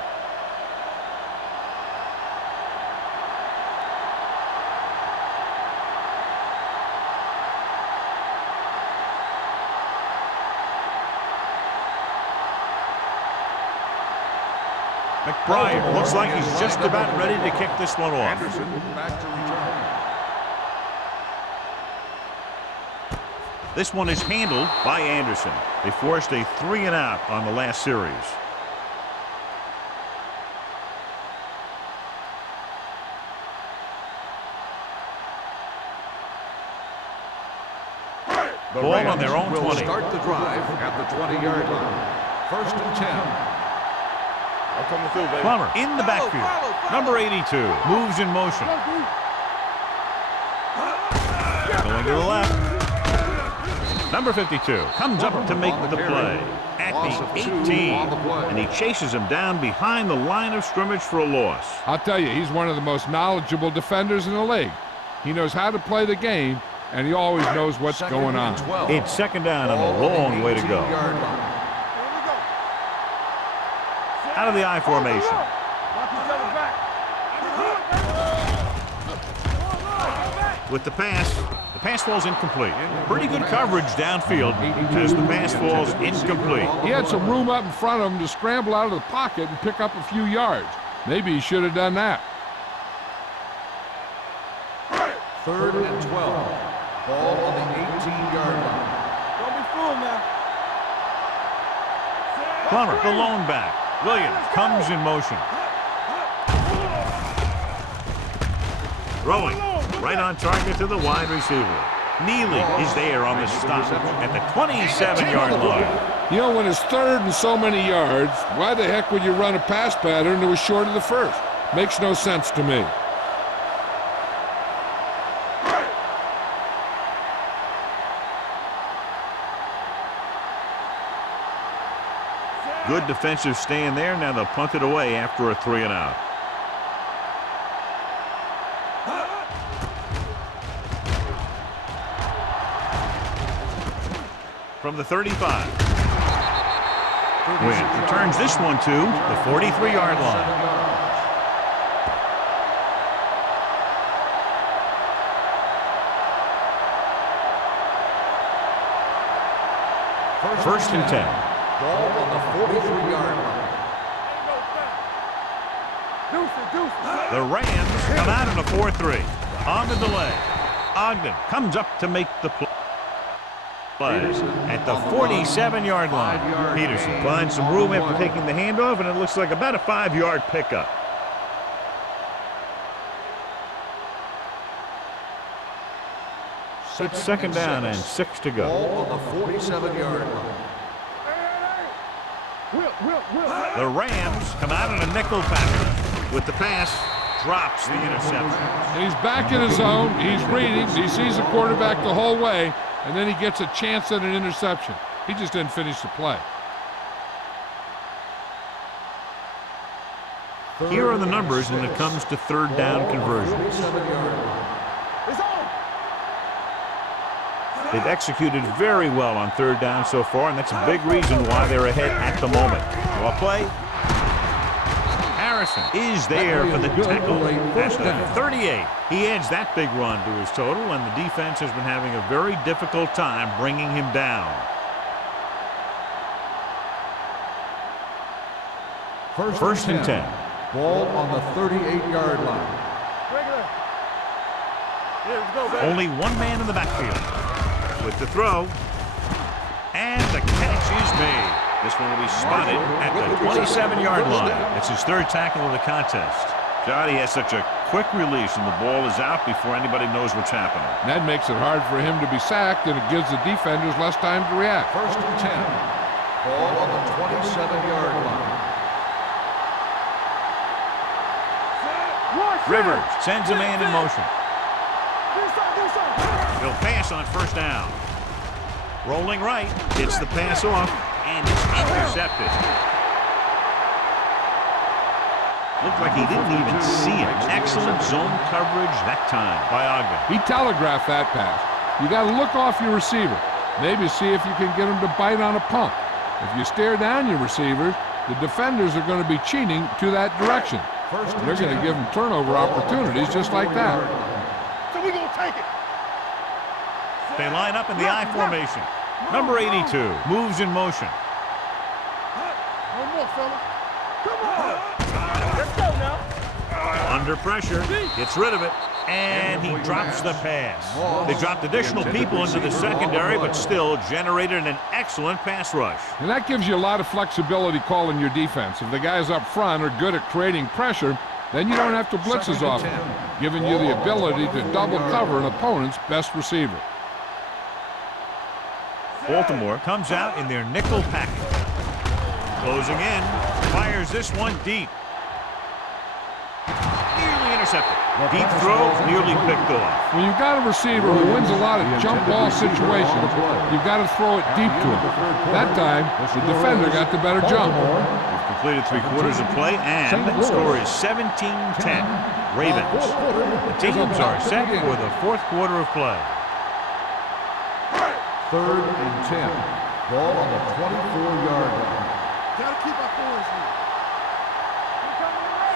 McBriar looks like he's just about ready to kick this one off. Anderson back to return. This one is handled by Anderson. They forced a 3-and-out on the last series. The Ball on Rams their own will 20. start the drive at the 20-yard line. 1st and 10. I'm coming through, baby. Plummer in the backfield. Number 82 moves in motion. Going to the left. Number 52 comes up to make the play at the 18, and he chases him down behind the line of scrimmage for a loss. I'll tell you, he's one of the most knowledgeable defenders in the league. He knows how to play the game, and he always knows what's going on. It's 2nd down and a long way to go. Out of the I formation. Watch each other back. With the pass falls incomplete. Pretty good coverage downfield as the pass falls incomplete. He had some room up in front of him to scramble out of the pocket and pick up a few yards. Maybe he should have done that. 3rd and 12. Ball on the 18-yard line. Don't be fooled now. Plummer, the lone back. Williams comes in motion. Throwing right on target to the wide receiver. Neely is there on the stop at the 27-yard line. You know, when it's 3rd and so many yards, why the heck would you run a pass pattern that was short of the first? Makes no sense to me. Good defensive stand there. Now they'll punt it away after a 3-and-out. from the 35. Wynn returns this one to the 43-yard line. First and 10. Ball on the 43-yard line. The Rams come out in a 4-3. On the delay, Ogden comes up to make the play at the 47-yard line. Peterson finds some room after taking the handoff, and it looks like about a 5-yard pickup. It's second down and 6 to go. Ball on the 47-yard line. The Rams come out in a nickel package. With the pass, drops the interception. And he's back in his zone. He's reading. He sees the quarterback the whole way, and then he gets a chance at an interception. He just didn't finish the play. Here are the numbers when it comes to third down conversions. They've executed very well on third down so far, and that's a big reason why they're ahead at the moment. Well, play. Harrison is there for the tackle at the 38. He adds that big run to his total, and the defense has been having a very difficult time bringing him down. First and 10. Ball on the 38-yard line. Only one man in the backfield. With the throw, and the catch is made. This one will be spotted at the 27-yard line. It's his third tackle of the contest. John, he has such a quick release, and the ball is out before anybody knows what's happening. That makes it hard for him to be sacked, and it gives the defenders less time to react. First and 10. Ball on the 27-yard line. Rivers sends a man in motion. He'll pass on first down. Rolling right, gets the pass off, and it's intercepted. Looked like he didn't even see it. Excellent zone coverage that time by Ogden. He telegraphed that pass. You got to look off your receiver. Maybe see if you can get him to bite on a pump. If you stare down your receivers, the defenders are going to be cheating to that direction. They're going to give them turnover opportunities just like that. So we gonna take it. They line up in the I formation. Number 82 moves in motion. One more, fella. Come on. Let's go now. Under pressure, gets rid of it, and he drops the pass. They dropped additional people into the secondary, but still generated an excellent pass rush. And that gives you a lot of flexibility calling your defense. If the guys up front are good at creating pressure, then you don't have to blitz as often, giving you the ability to double cover an opponent's best receiver. Baltimore comes out in their nickel package. Closing in, fires this one deep. Nearly intercepted. Deep throw, nearly picked off. When you've got a receiver who wins a lot of jump ball situations, you've got to throw it deep to him. That time, the defender got the better jump. We've completed 3/4 of play, and the score is 17-10. Ravens. The teams are set for the fourth quarter of play. Third and 10. Ball on the 24-yard line. Gotta keep our points here.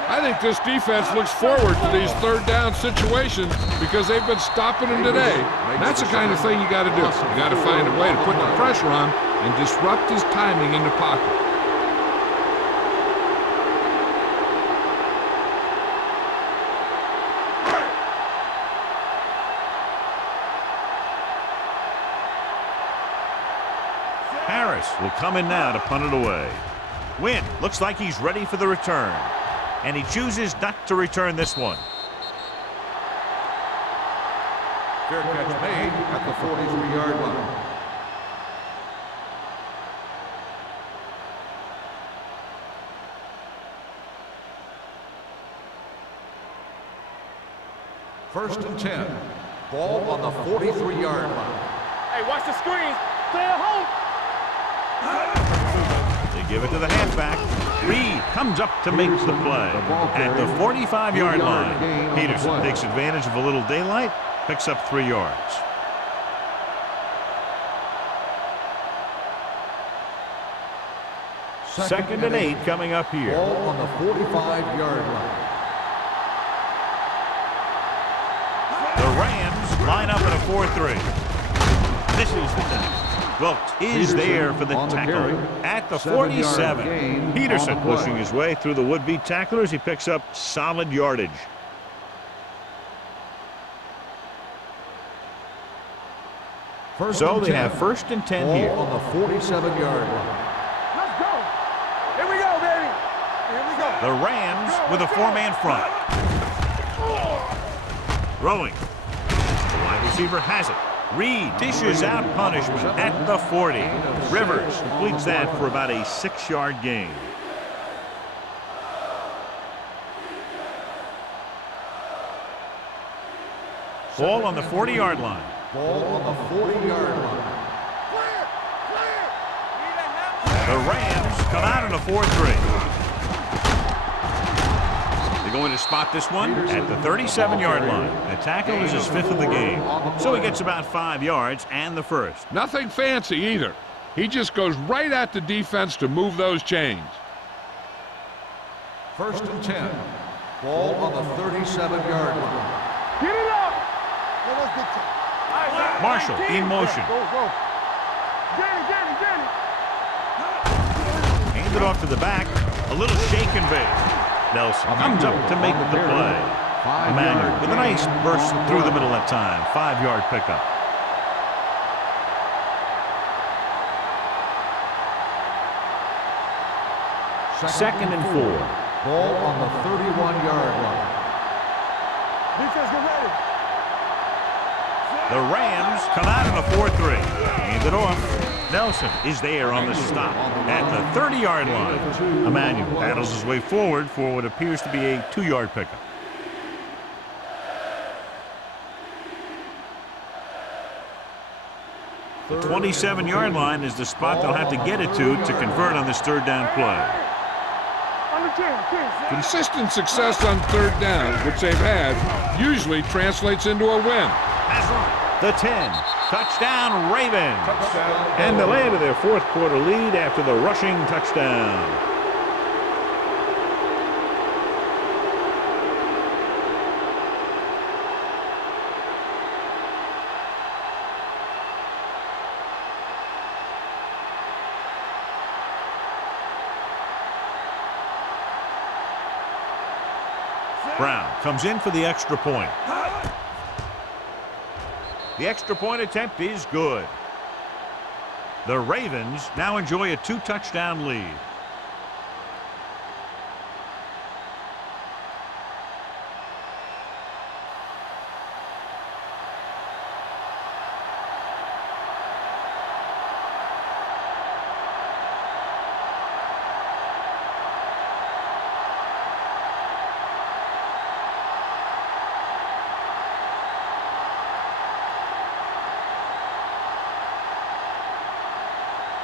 I think this defense looks forward to these third down situations because they've been stopping him today. That's the kind of thing you got to do. You got to find a way to put the pressure on and disrupt his timing in the pocket. Harris will come in now to punt it away. Wynn looks like he's ready for the return, and he chooses not to return this one. Fair catch made at the 43-yard line. First and 10. Ball on the 43-yard line. Hey, watch the screen. Stay at home. They give it to the halfback. Reed comes up to make the play at the 45-yard line. Peterson takes advantage of a little daylight, picks up 3 yards. 2nd and 8 coming up here. Ball on the 45-yard line. The Rams line up in a 4-3. This is the time. Wilkes is there for the tackle at the 47. Peterson pushing his way through the would-be tacklers. He picks up solid yardage. So they have 1st and 10 here. On the 47-yard line. Let's go. Here we go, baby. Here we go. The Rams with a 4-man front. Throwing. The wide receiver has it. Reed dishes out punishment at the 40. Rivers completes that for about a 6-yard gain. Ball on the 40-yard line. Ball on the 40-yard line. The Rams come out in a 4-3. They're going to spot this one at the 37-yard line. The tackle is his 5th of the game. So he gets about 5 yards and the first. Nothing fancy either. He just goes right at the defense to move those chains. 1st and 10. Ball on the 37-yard line. Get it up. Yeah, that's good time. Marshall in motion. Go, go. Get it. Hand it off to the back. A little shake and bake. Nelson comes up to make the play. Emmanuel with a nice burst through the middle that time. 5-yard pickup. Second and 4. Ball on the 31-yard line. Defense, get ready. The Rams come out in a 4-3. Hand it off. Nelson is there on the stop at the 30-yard line. Emmanuel battles his way forward for what appears to be a 2-yard pickup. The 27-yard line is the spot they'll have to get it to convert on this 3rd down play. Under 10. Consistent success on 3rd down, which they've had, usually translates into a win. The 10. Touchdown, Ravens. And they land to their 4th quarter lead after the rushing touchdown. Brown comes in for the extra point. The extra point attempt is good. The Ravens now enjoy a 2-touchdown lead.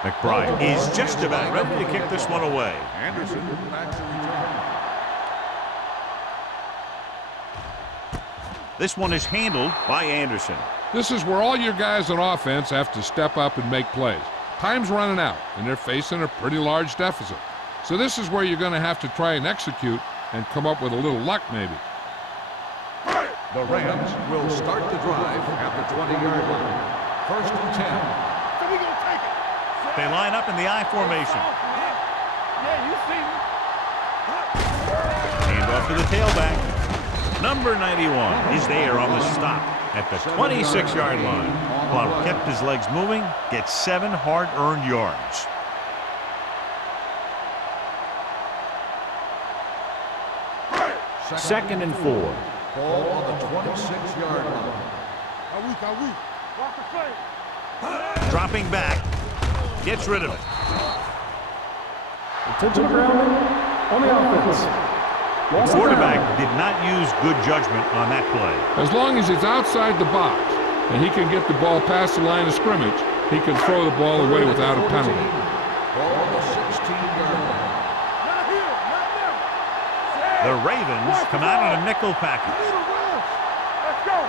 McBride is just about ready to kick this one away. Anderson back to return. This one is handled by Anderson. This is where all your guys on offense have to step up and make plays. Time's running out, and they're facing a pretty large deficit. So this is where you're going to have to try and execute and come up with a little luck maybe. The Rams will start the drive at the 20-yard line. 1st and 10. So we gonna take it. They line up in the I formation. Yeah, you see me. Hand off to the tailback. Number 91 is there on the stop at the 26-yard line. While kept his legs moving, gets 7 hard-earned yards. Second and 4. Ball on the 26-yard line. How weak, how weak. Walk the play. Dropping back. Gets rid of it. Intentional grounding on the offense. The quarterback did not use good judgment on that play. As long as he's outside the box and he can get the ball past the line of scrimmage, he can throw the ball away without a penalty. Ball on the 16-yard line. Not here, not there. The Ravens come out on a nickel package. Little rush. Let's go.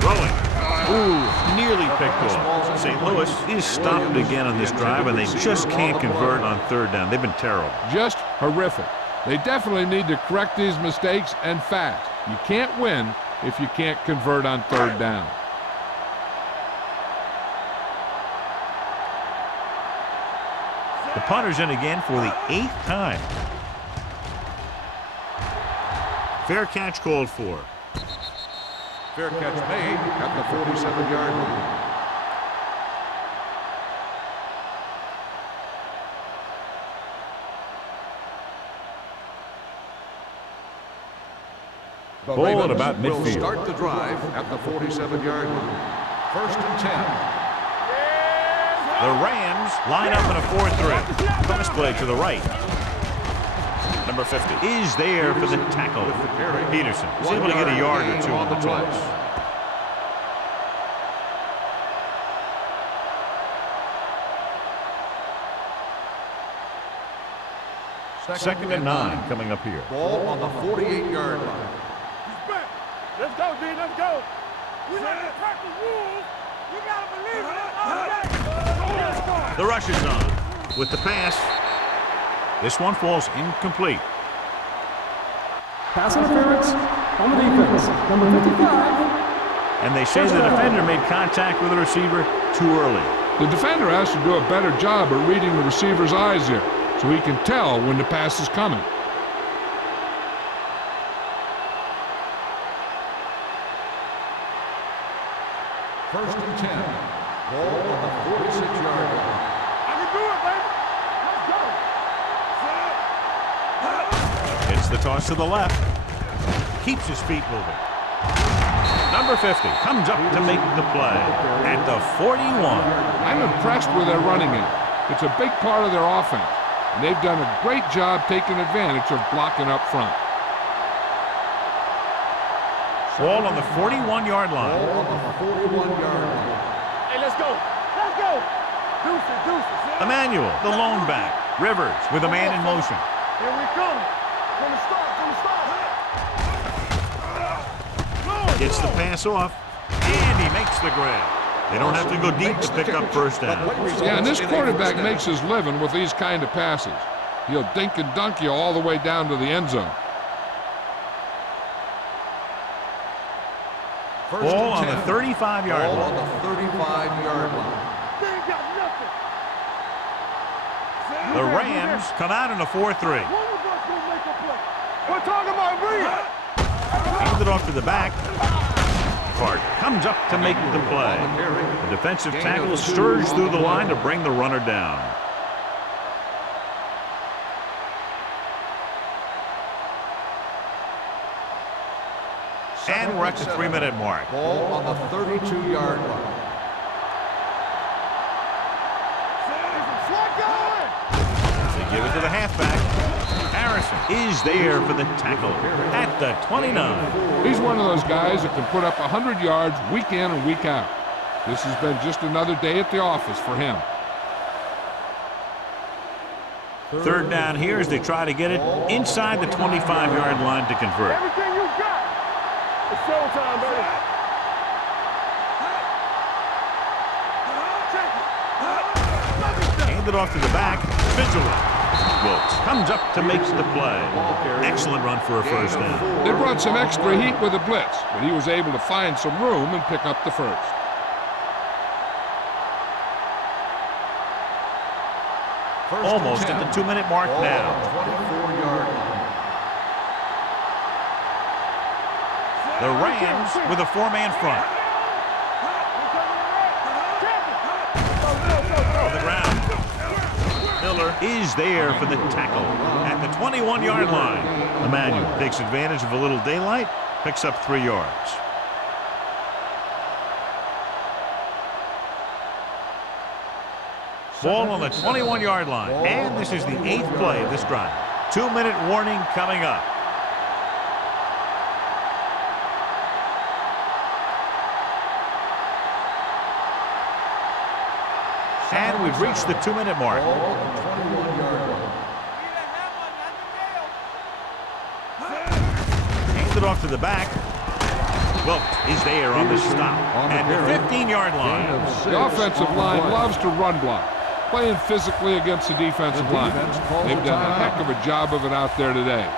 Throwing. Ooh, nearly picked off. St. Louis is stopped again on this drive, and they just can't convert on third down. They've been terrible. Just horrific. They definitely need to correct these mistakes and fast. You can't win if you can't convert on third down. The punter's in again for the 8th time. Fair catch called for. Fair catch made at the 47-yard line. The Ball at Ravens about will midfield. start the drive at the 47-yard line. 1st and 10. The Rams line up in a 4-3. Cross play to the right. Number 50 is there for the tackle. Peterson is able to get a yard or two on the toss. Second and 9 coming up here. Ball on the 48-yard line. He's back. Let's go, D. Let's go. We like to crack the rules. You gotta believe it. The rush is on. With the pass, this one falls incomplete. Pass interference on the defense. Number 55. And they say the defender made contact with the receiver too early. The defender has to do a better job at reading the receiver's eyes here, so he can tell when the pass is coming. First and 10. Ball on the 46-yard line. I can do it, baby. Let's go. It's the toss to the left. Keeps his feet moving. Number 50 comes up to make the play at the 41. I'm impressed with their running game. It's a big part of their offense, and they've done a great job taking advantage of blocking up front. Ball on the 41-yard line. Ball on the 41-yard line. Hey, let's go. Let's go. Deuces, deuces. Emmanuel, the lone back. Rivers with a man in motion. Here we come. From the start, from the start. Gets the pass off, and he makes the grab. They don't have to go deep to pick up first down. Yeah, and this quarterback makes his living with these kind of passes. He'll dink and dunk you all the way down to the end zone. Ball on the 35-yard Ball line. on the 35-yard line. They ain't got nothing. The Rams come out in a 4-3. One of us gonna make a play. We're talking about Reed. Hands it off to the back. Clark comes up to make the play. The defensive tackle stirs through the line to bring the runner down. And we're at the 3-minute mark. Ball on the 32-yard line. They give it to the halfback. Harrison is there for the tackle at the 29. He's one of those guys that can put up 100 yards week in and week out. This has been just another day at the office for him. Third down here as they try to get it inside the 25-yard line to convert. Everything you got. It's showtime, baby. Hand it off to the back. Vigil. Wilkes comes up to make the play. Excellent run for a first down. They brought some extra heat with the blitz, but he was able to find some room and pick up the first. Almost at the 2-minute mark now. 24-yard line. The Rams with a 4-man front. On the ground. Miller is there for the tackle at the 21-yard line. Emmanuel takes advantage of a little daylight, picks up 3 yards. Ball on the 21-yard line. And this is the 8th play of this drive. 2-minute warning coming up. And we've reached the 2-minute mark. Ball on the 21-yard line. Hands it off to the back. Wilt is there on the stop at the 15-yard line. The offensive line loves to run block, playing physically against the defensive line. They've done a heck of a job of it out there today.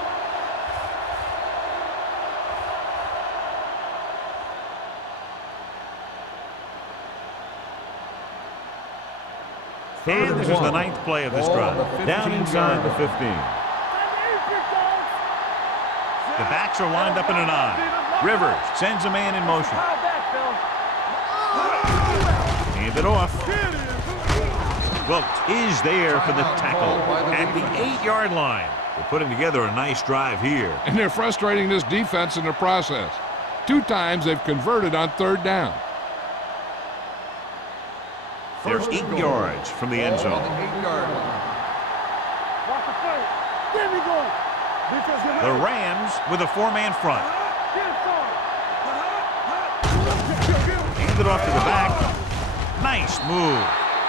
And this is the 9th play of this drive. Down inside the 15. The backs are lined up in an I. Rivers sends a man in motion. Hand it off. Wilt is there for the tackle at the 8-yard line. They're putting together a nice drive here. And they're frustrating this defense in the process. 2 times they've converted on 3rd down. They're 8 yards from the end zone. The Rams with a 4-man front. Hand it off to the back. Nice move.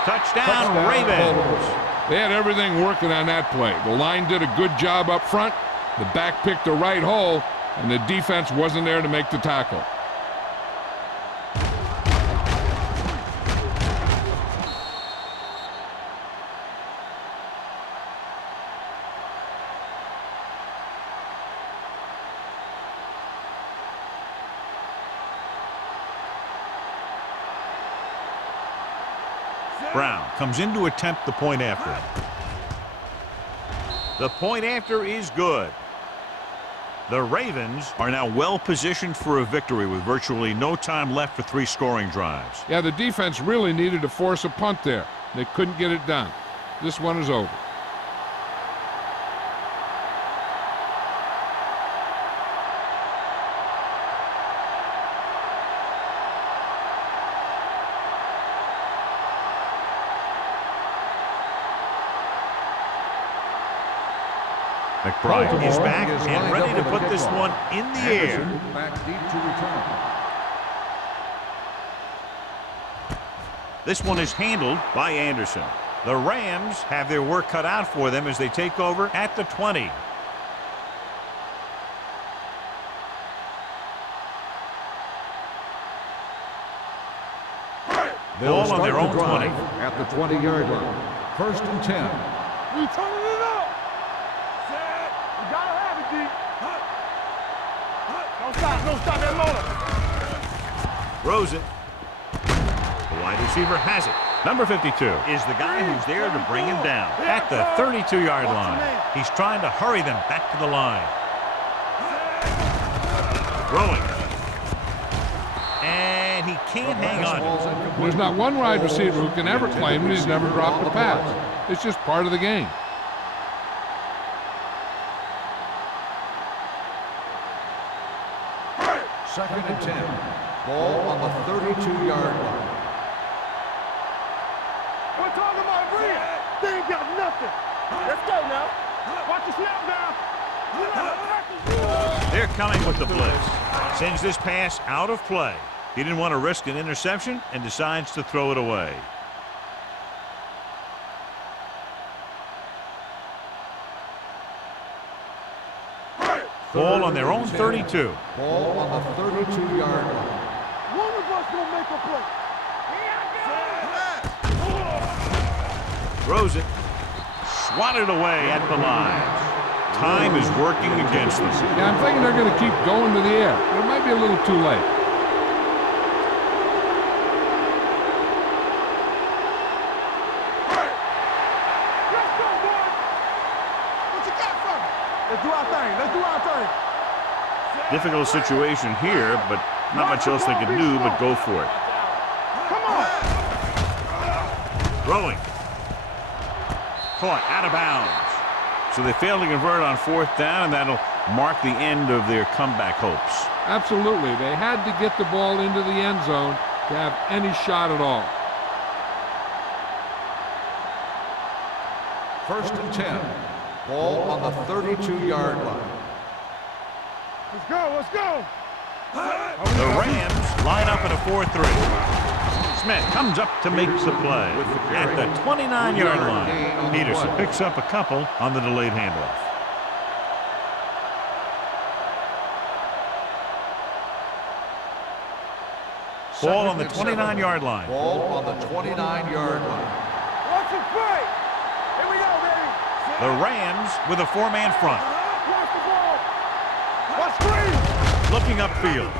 Touchdown, Ravens. They had everything working on that play. The line did a good job up front. The back picked the right hole, and the defense wasn't there to make the tackle. Brown comes in to attempt the point after. The point after is good. The Ravens are now well positioned for a victory with virtually no time left for 3 scoring drives. Yeah, the defense really needed to force a punt there. They couldn't get it done. This one is over. McBride is back and ready to put this one in the air. Back deep to return. This one is handled by Anderson. The Rams have their work cut out for them as they take over at the 20. Ball on their own 20. At the 20-yard line. 1st and 10. We turning it up. You gotta have it, D. Don't stop that motor. Throws it. The wide receiver has it. Number 52 is the guy who's there to bring him down at the 32-yard line. He's trying to hurry them back to the line. Throwing. And he can't hang on. There's not one wide receiver who can ever claim that he's never dropped a pass. It's just part of the game. Second and 10. Ball on the 32-yard line. We're talking about Reed. They ain't got nothing. Let's go now. Watch the snap down. They're coming with the blitz. Sends this pass out of play. He didn't want to risk an interception and decides to throw it away. Ball on their own 32. Ball on the 32-yard line. One of us gonna make a play. Throws it. Swatted away at the line. Time is working against them. Yeah, I'm thinking they're going to keep going to the air. But it might be a little too late. Let's go, boys. What you got for me? Let's do our thing. Let's do our thing. Difficult situation here, but not much else they can do but go for it. Come on. Throwing. Caught out of bounds. So they failed to convert on 4th down, and that'll mark the end of their comeback hopes. Absolutely. They had to get the ball into the end zone to have any shot at all. 1st and 10. Ball on the 32-yard line. Let's go. Let's go. The Rams line up in a 4-3. Smith comes up to make the play at the 29-yard line. Peterson picks up a couple on the delayed handoff. Ball on the 29-yard line. Ball on the 29-yard line. Watch the fight. Here we go, baby. The Rams with a four-man front. Watch the ball. Watch screen. Looking upfield.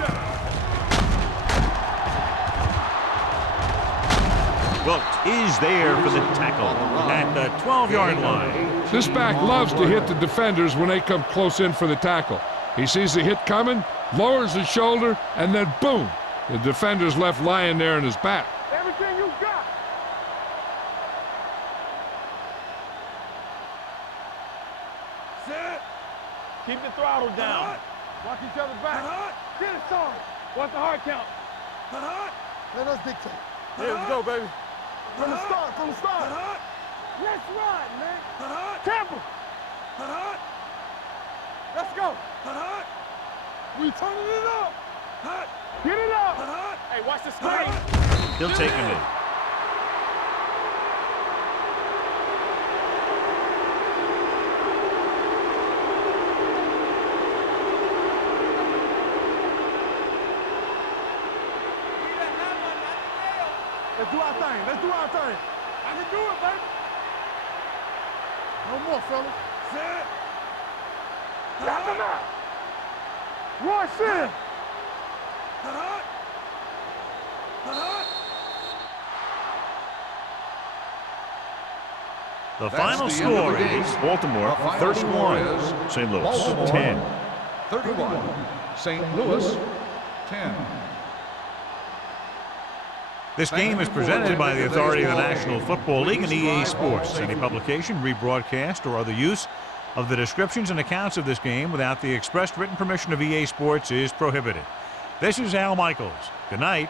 Wilkes is there for the tackle at the 12-yard line. This back loves to hit the defenders when they come close in for the tackle. He sees the hit coming, lowers his shoulder, and then boom, the defender's left lying there in his back. Everything you got. Set. Keep the throttle down. Watch each other back. Get it started. What's the hard count? Let us dictate. Here we go, baby. From the start, from the start. Let's ride, man. Temple. Let's go. We turning it up. Get it up. Hey, watch the screen. He'll take him in. Let's do our thing. Let's do our thing. I can do it, baby. No more, fellas. Set. Tap him out. Roy Sin. The That's final the end of score the game. is Baltimore The final 31, score is St. Louis Baltimore 10. 31. St. Louis 10. This game is presented by the authority of the National Football League and EA Sports. Any publication, rebroadcast, or other use of the descriptions and accounts of this game without the expressed written permission of EA Sports is prohibited. This is Al Michaels. Good night.